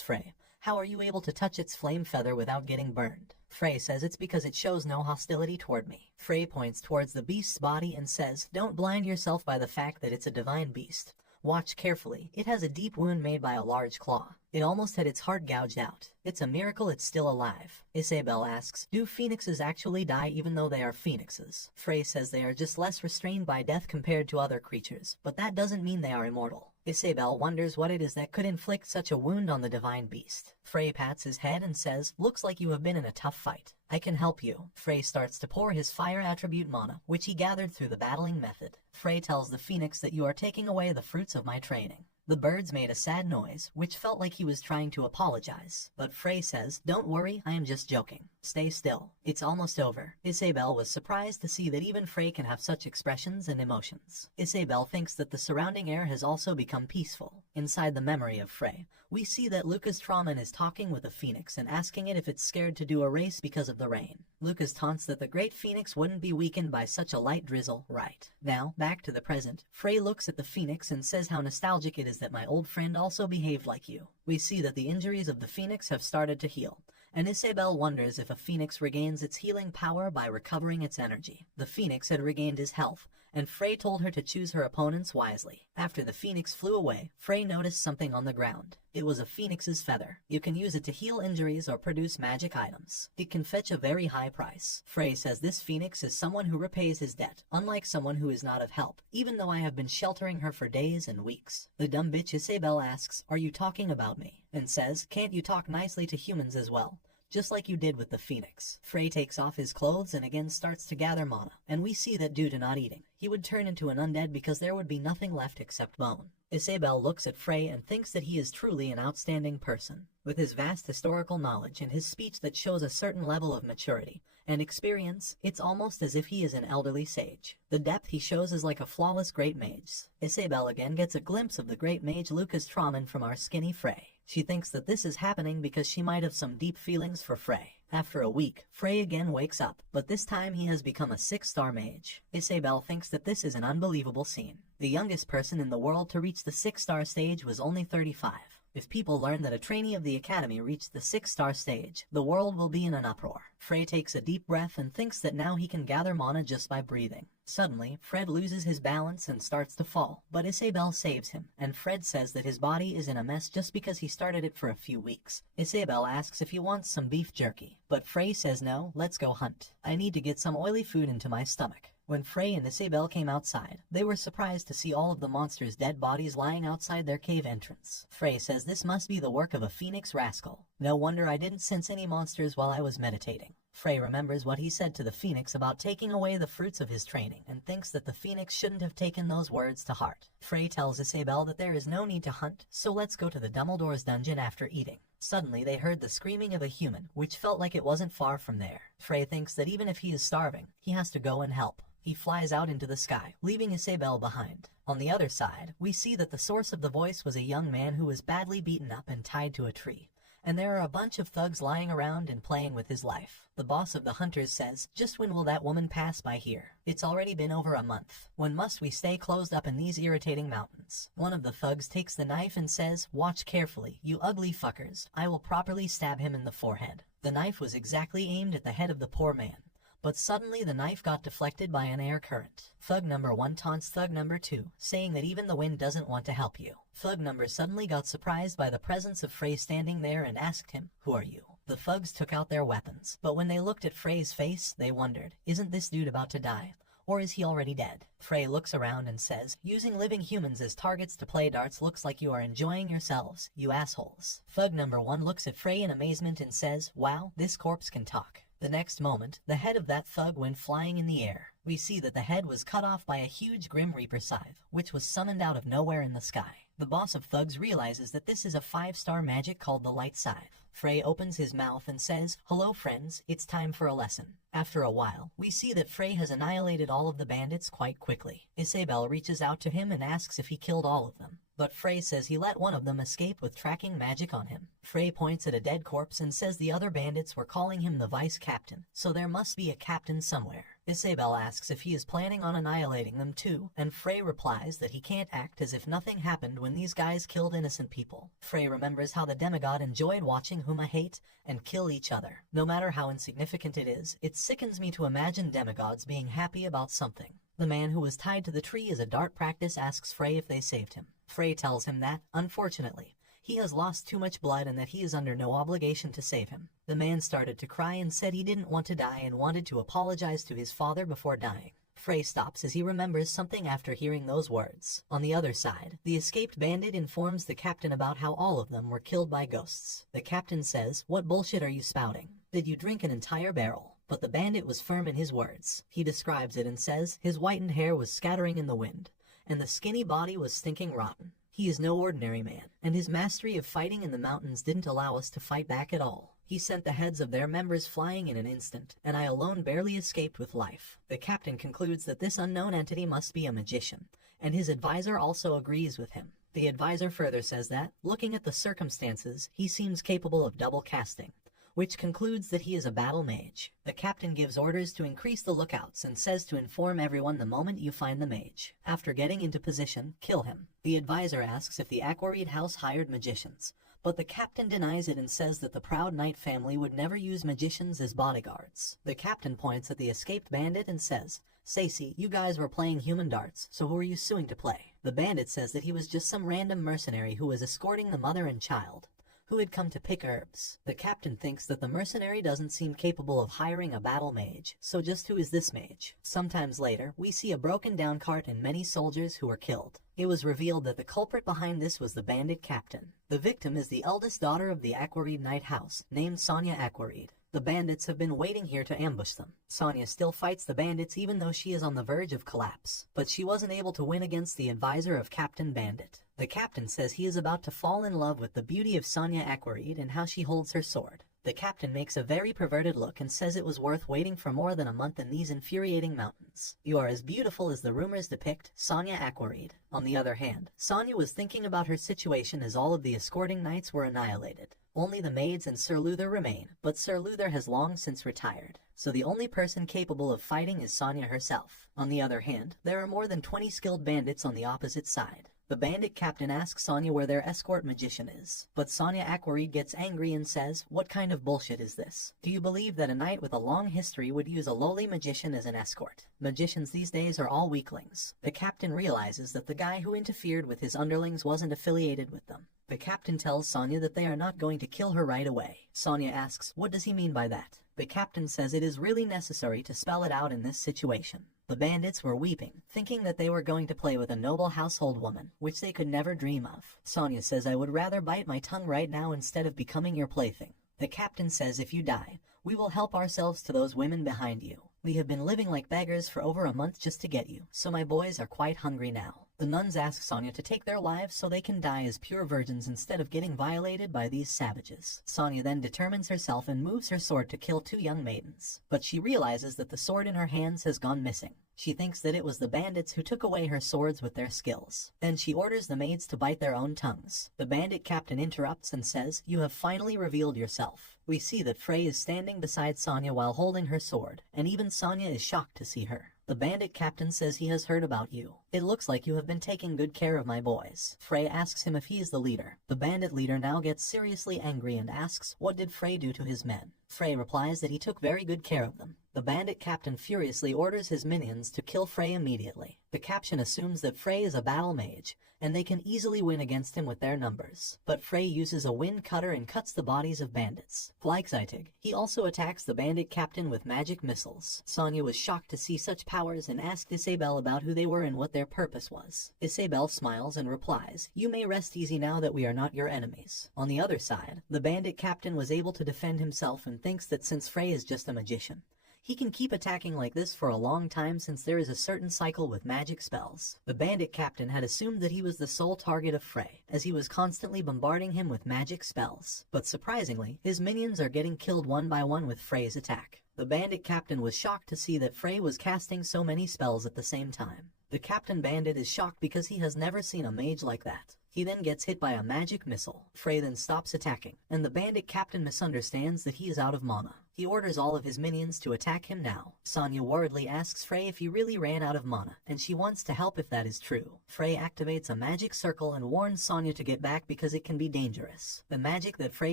Frey, "How are you able to touch its flame feather without getting burned?" Frey says it's because it shows no hostility toward me. Frey points towards the beast's body and says, "Don't blind yourself by the fact that it's a divine beast. Watch carefully. It has a deep wound made by a large claw. It almost had its heart gouged out. It's a miracle it's still alive." Isabelle asks, "Do phoenixes actually die even though they are phoenixes?" Frey says they are just less restrained by death compared to other creatures, but that doesn't mean they are immortal. Isabelle wonders what it is that could inflict such a wound on the divine beast. Frey pats his head and says, "Looks like you have been in a tough fight. I can help you." Frey starts to pour his fire attribute mana, which he gathered through the battling method. Frey tells the phoenix that "You are taking away the fruits of my training." The birds made a sad noise, which felt like he was trying to apologize. But Frey says, "Don't worry, I am just joking. Stay still. It's almost over." Isabelle was surprised to see that even Frey can have such expressions and emotions. Isabelle thinks that the surrounding air has also become peaceful. Inside the memory of Frey, we see that Lucas Trauman is talking with a phoenix and asking it if it's scared to do a race because of the rain. Lucas taunts that the great phoenix wouldn't be weakened by such a light drizzle, right? Now, back to the present, Frey looks at the phoenix and says how nostalgic it is that my old friend also behaved like you. We see that the injuries of the phoenix have started to heal, and Isabelle wonders if a phoenix regains its healing power by recovering its energy. The phoenix had regained his health, and Frey told her to choose her opponents wisely. After the phoenix flew away, Frey noticed something on the ground. It was a phoenix's feather. You can use it to heal injuries or produce magic items. It can fetch a very high price. Frey says this phoenix is someone who repays his debt, unlike someone who is not of help, even though I have been sheltering her for days and weeks. The dumb bitch Isabelle asks, "Are you talking about me?" and says, "Can't you talk nicely to humans as well? Just like you did with the phoenix." Frey takes off his clothes and again starts to gather mana, and we see that due to not eating, he would turn into an undead because there would be nothing left except bone. Isabelle looks at Frey and thinks that he is truly an outstanding person. With his vast historical knowledge and his speech that shows a certain level of maturity and experience, it's almost as if he is an elderly sage. The depth he shows is like a flawless great mage. Isabelle again gets a glimpse of the great mage Lucas Trauman from our skinny Frey. She thinks that this is happening because she might have some deep feelings for Frey. After a week, Frey again wakes up, but this time he has become a 6-star mage. Isabelle thinks that this is an unbelievable scene. The youngest person in the world to reach the 6-star stage was only 35. If people learn that a trainee of the academy reached the 6-star stage, the world will be in an uproar. Frey takes a deep breath and thinks that now he can gather mana just by breathing. Suddenly, Fred loses his balance and starts to fall, but Isabelle saves him, and Fred says that his body is in a mess just because he started it for a few weeks. Isabelle asks if he wants some beef jerky, but Frey says no, let's go hunt. I need to get some oily food into my stomach. When Frey and Isabelle came outside, they were surprised to see all of the monsters' dead bodies lying outside their cave entrance. Frey says this must be the work of a phoenix rascal. No wonder I didn't sense any monsters while I was meditating. Frey remembers what he said to the phoenix about taking away the fruits of his training and thinks that the phoenix shouldn't have taken those words to heart. Frey tells Isabelle that there is no need to hunt, so let's go to the Dumbledore's dungeon after eating. Suddenly they heard the screaming of a human, which felt like it wasn't far from there. Frey thinks that even if he is starving, he has to go and help. He flies out into the sky, leaving Isabelle behind. On the other side, we see that the source of the voice was a young man who was badly beaten up and tied to a tree. and there are a bunch of thugs lying around and playing with his life. The boss of the hunters says, "Just when will that woman pass by here? It's already been over a month. When must we stay closed up in these irritating mountains?" One of the thugs takes the knife and says, "Watch carefully, you ugly fuckers. I will properly stab him in the forehead." The knife was exactly aimed at the head of the poor man, but suddenly the knife got deflected by an air current. Thug number 1 taunts thug number 2, saying that even the wind doesn't want to help you. Thug number suddenly got surprised by the presence of Frey standing there and asked him, "Who are you?" The thugs took out their weapons, but when they looked at Frey's face, they wondered, isn't this dude about to die? Or is he already dead? Frey looks around and says, "Using living humans as targets to play darts looks like you are enjoying yourselves, you assholes." Thug number 1 looks at Frey in amazement and says, "Wow, this corpse can talk." The next moment, the head of that thug went flying in the air. We see that the head was cut off by a huge Grim Reaper scythe, which was summoned out of nowhere in the sky. The boss of thugs realizes that this is a 5-star magic called the Light Scythe. Frey opens his mouth and says, "Hello friends, it's time for a lesson." After a while, we see that Frey has annihilated all of the bandits quite quickly. Isabel reaches out to him and asks if he killed all of them, but Frey says he let one of them escape with tracking magic on him. Frey points at a dead corpse and says the other bandits were calling him the vice captain, so there must be a captain somewhere. Isabel asks if he is planning on annihilating them too, and Frey replies that he can't act as if nothing happened when these guys killed innocent people. Frey remembers how the demigod enjoyed watching Huma hate and kill each other. No matter how insignificant it is, it sickens me to imagine demigods being happy about something. The man who was tied to the tree as a dart practice asks Frey if they saved him. Frey tells him that, unfortunately, he has lost too much blood and that he is under no obligation to save him. The man started to cry and said he didn't want to die and wanted to apologize to his father before dying. Frey stops as he remembers something after hearing those words. On the other side, the escaped bandit informs the captain about how all of them were killed by ghosts. The captain says, "What bullshit are you spouting? Did you drink an entire barrel?" But the bandit was firm in his words. He describes it and says his whitened hair was scattering in the wind, and the skinny body was stinking rotten. He is no ordinary man, and his mastery of fighting in the mountains didn't allow us to fight back at all. He sent the heads of their members flying in an instant, and I alone barely escaped with life. The captain concludes that this unknown entity must be a magician, and his advisor also agrees with him. The advisor further says that, looking at the circumstances, he seems capable of double casting, which concludes that he is a battle mage. The captain gives orders to increase the lookouts and says to inform everyone the moment you find the mage. After getting into position, kill him. The advisor asks if the Aquareed house hired magicians, but the captain denies it and says that the Proud Knight family would never use magicians as bodyguards. The captain points at the escaped bandit and says, "Sacy, you guys were playing human darts, so who are you suing to play?" The bandit says that he was just some random mercenary who was escorting the mother and child, who had come to pick herbs. The captain thinks that the mercenary doesn't seem capable of hiring a battle mage, so just who is this mage? Sometimes later, we see a broken down cart and many soldiers who were killed. It was revealed that the culprit behind this was the bandit captain. The victim is the eldest daughter of the Aquareed Knight house, named Sonya Aquareed. The bandits have been waiting here to ambush them. Sonya still fights the bandits even though she is on the verge of collapse, but she wasn't able to win against the advisor of Captain Bandit. The captain says he is about to fall in love with the beauty of Sonya Aquareed and how she holds her sword. The captain makes a very perverted look and says it was worth waiting for more than a month in these infuriating mountains. "You are as beautiful as the rumors depict, Sonya Aquareed." On the other hand, Sonya was thinking about her situation as all of the escorting knights were annihilated. Only the maids and Sir Luther remain, but Sir Luther has long since retired, so the only person capable of fighting is Sonya herself. On the other hand, there are more than 20 skilled bandits on the opposite side. The bandit captain asks Sonya where their escort magician is, but Sonya Aquareed gets angry and says, "What kind of bullshit is this? Do you believe that a knight with a long history would use a lowly magician as an escort? Magicians these days are all weaklings." The captain realizes that the guy who interfered with his underlings wasn't affiliated with them. The captain tells Sonya that they are not going to kill her right away. Sonya asks, what does he mean by that? The captain says it is really necessary to spell it out in this situation. The bandits were weeping, thinking that they were going to play with a noble household woman, which they could never dream of. Sonya says, "I would rather bite my tongue right now instead of becoming your plaything." The captain says, "If you die, we will help ourselves to those women behind you. We have been living like beggars for over a month just to get you, so my boys are quite hungry now." The nuns ask Sonya to take their lives so they can die as pure virgins instead of getting violated by these savages. Sonya then determines herself and moves her sword to kill 2 young maidens, but she realizes that the sword in her hands has gone missing. She thinks that it was the bandits who took away her swords with their skills. Then she orders the maids to bite their own tongues. The bandit captain interrupts and says, "You have finally revealed yourself." We see that Frey is standing beside Sonya while holding her sword, and even Sonya is shocked to see her. The bandit captain says he has heard about you. "It looks like you have been taking good care of my boys." Frey asks him if he is the leader. The bandit leader now gets seriously angry and asks, what did Frey do to his men? Frey replies that he took very good care of them. The bandit captain furiously orders his minions to kill Frey immediately. The captain assumes that Frey is a battle mage, and they can easily win against him with their numbers. But Frey uses a wind cutter and cuts the bodies of bandits. Gleichzeitig, he also attacks the bandit captain with magic missiles. Sonya was shocked to see such powers and asked Isabelle about who they were and what their purpose was. Isabelle smiles and replies, "You may rest easy now that we are not your enemies." On the other side, the bandit captain was able to defend himself and thinks that since Frey is just a magician, he can keep attacking like this for a long time since there is a certain cycle with magic spells. The bandit captain had assumed that he was the sole target of Frey, as he was constantly bombarding him with magic spells. But surprisingly, his minions are getting killed one by one with Frey's attack. The bandit captain was shocked to see that Frey was casting so many spells at the same time. The captain bandit is shocked because he has never seen a mage like that. He then gets hit by a magic missile. Frey then stops attacking, and the bandit captain misunderstands that he is out of mana. He orders all of his minions to attack him now. Sonya worriedly asks Frey if he really ran out of mana, and she wants to help if that is true. Frey activates a magic circle and warns Sonya to get back because it can be dangerous. The magic that Frey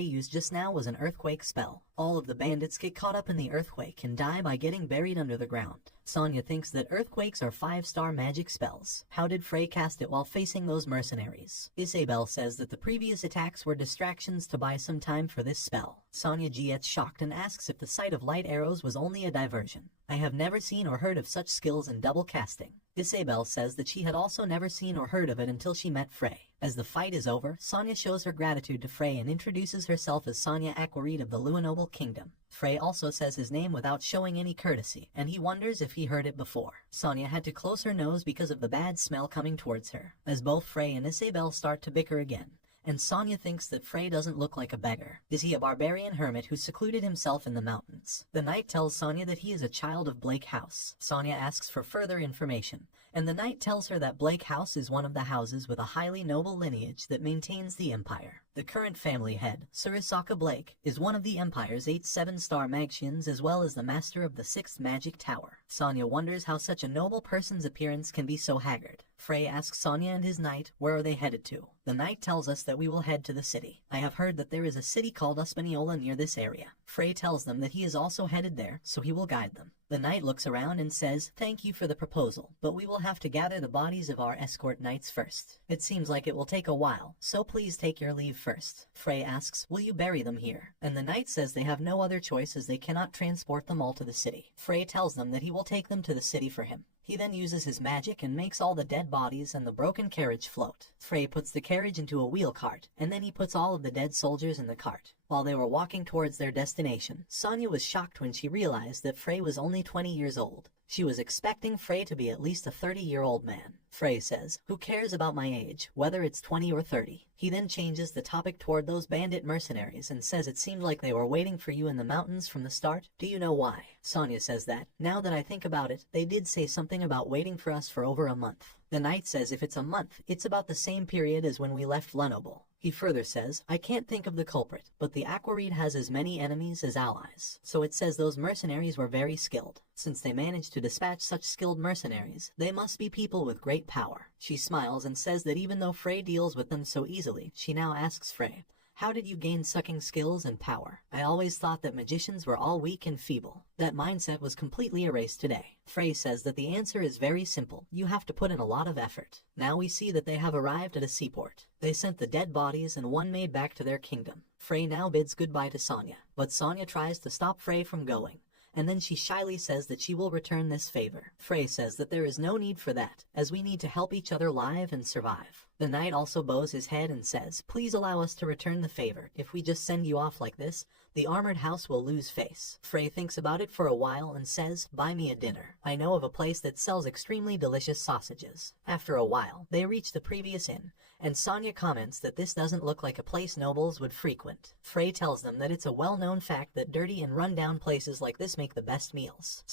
used just now was an earthquake spell. All of the bandits get caught up in the earthquake and die by getting buried under the ground. Sonya thinks that earthquakes are 5-star magic spells. How did Frey cast it while facing those mercenaries? Isabelle says that the previous attacks were distractions to buy some time for this spell. Sonya gets shocked and asks if the sight of light arrows was only a diversion. "I have never seen or heard of such skills in double casting." Isabelle says that she had also never seen or heard of it until she met Frey. As the fight is over, Sonya shows her gratitude to Frey and introduces herself as Sonya Aquarite of the Luinoble Kingdom. Frey also says his name without showing any courtesy, and he wonders if he heard it before. Sonya had to close her nose because of the bad smell coming towards her, as both Frey and Isabelle start to bicker again. And Sonya thinks that Frey doesn't look like a beggar. Is he a barbarian hermit who secluded himself in the mountains? The knight tells Sonya that he is a child of Blake House. Sonya asks for further information, and the knight tells her that Blake House is one of the houses with a highly noble lineage that maintains the empire. The current family head, Surisaka Blake, is one of the Empire's 8 7-star magicians as well as the master of the 6th magic tower. Sonya wonders how such a noble person's appearance can be so haggard. Frey asks Sonya and his knight where are they headed to. The knight tells us that we will head to the city. "I have heard that there is a city called Uspaniola near this area." Frey tells them that he is also headed there, so he will guide them. The knight looks around and says, "Thank you for the proposal, but we will have to gather the bodies of our escort knights first. It seems like it will take a while, so please take your leave first." Frey asks, "Will you bury them here?" And the knight says they have no other choice as they cannot transport them all to the city. Frey tells them that he will take them to the city for him. He then uses his magic and makes all the dead bodies and the broken carriage float. Frey puts the carriage into a wheel cart, and then he puts all of the dead soldiers in the cart. While they were walking towards their destination, Sonya was shocked when she realized that Frey was only 20 years old. She was expecting Frey to be at least a 30-year-old man. Frey says, "Who cares about my age, whether it's 20 or 30? He then changes the topic toward those bandit mercenaries and says it seemed like they were waiting for you in the mountains from the start. Do you know why? Sonya says that, "Now that I think about it, they did say something about waiting for us for over a month." The knight says if it's a month, it's about the same period as when we left Lenoble. He further says, "I can't think of the culprit, but the Aquarite has as many enemies as allies." So it says those mercenaries were very skilled. Since they managed to dispatch such skilled mercenaries, they must be people with great power. She smiles and says that even though Frey deals with them so easily, she now asks Frey, "How did you gain sucking skills and power? I always thought that magicians were all weak and feeble." That mindset was completely erased today. Frey says that the answer is very simple. You have to put in a lot of effort. Now we see that they have arrived at a seaport. They sent the dead bodies and one maid back to their kingdom. Frey now bids goodbye to Sonya, but Sonya tries to stop Frey from going, and then she shyly says that she will return this favor. Frey says that there is no need for that, as we need to help each other live and survive. The knight also bows his head and says, "Please allow us to return the favor. If we just send you off like this, the armored house will lose face." Frey thinks about it for a while and says, "Buy me a dinner. I know of a place that sells extremely delicious sausages." After a while, they reach the previous inn, and Sonya comments that this doesn't look like a place nobles would frequent. Frey tells them that it's a well-known fact that dirty and run-down places like this make the best meals.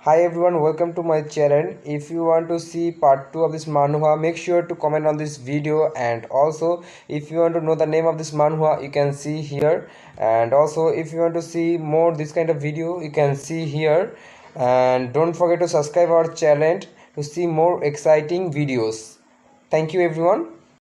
Hi everyone, welcome to my channel. If you want to see part 2 of this manhwa, make sure to comment on this video, and also if you want to know the name of this manhwa, you can see here, and also if you want to see more this kind of video, you can see here, and don't forget to subscribe our channel to see more exciting videos. Thank you everyone.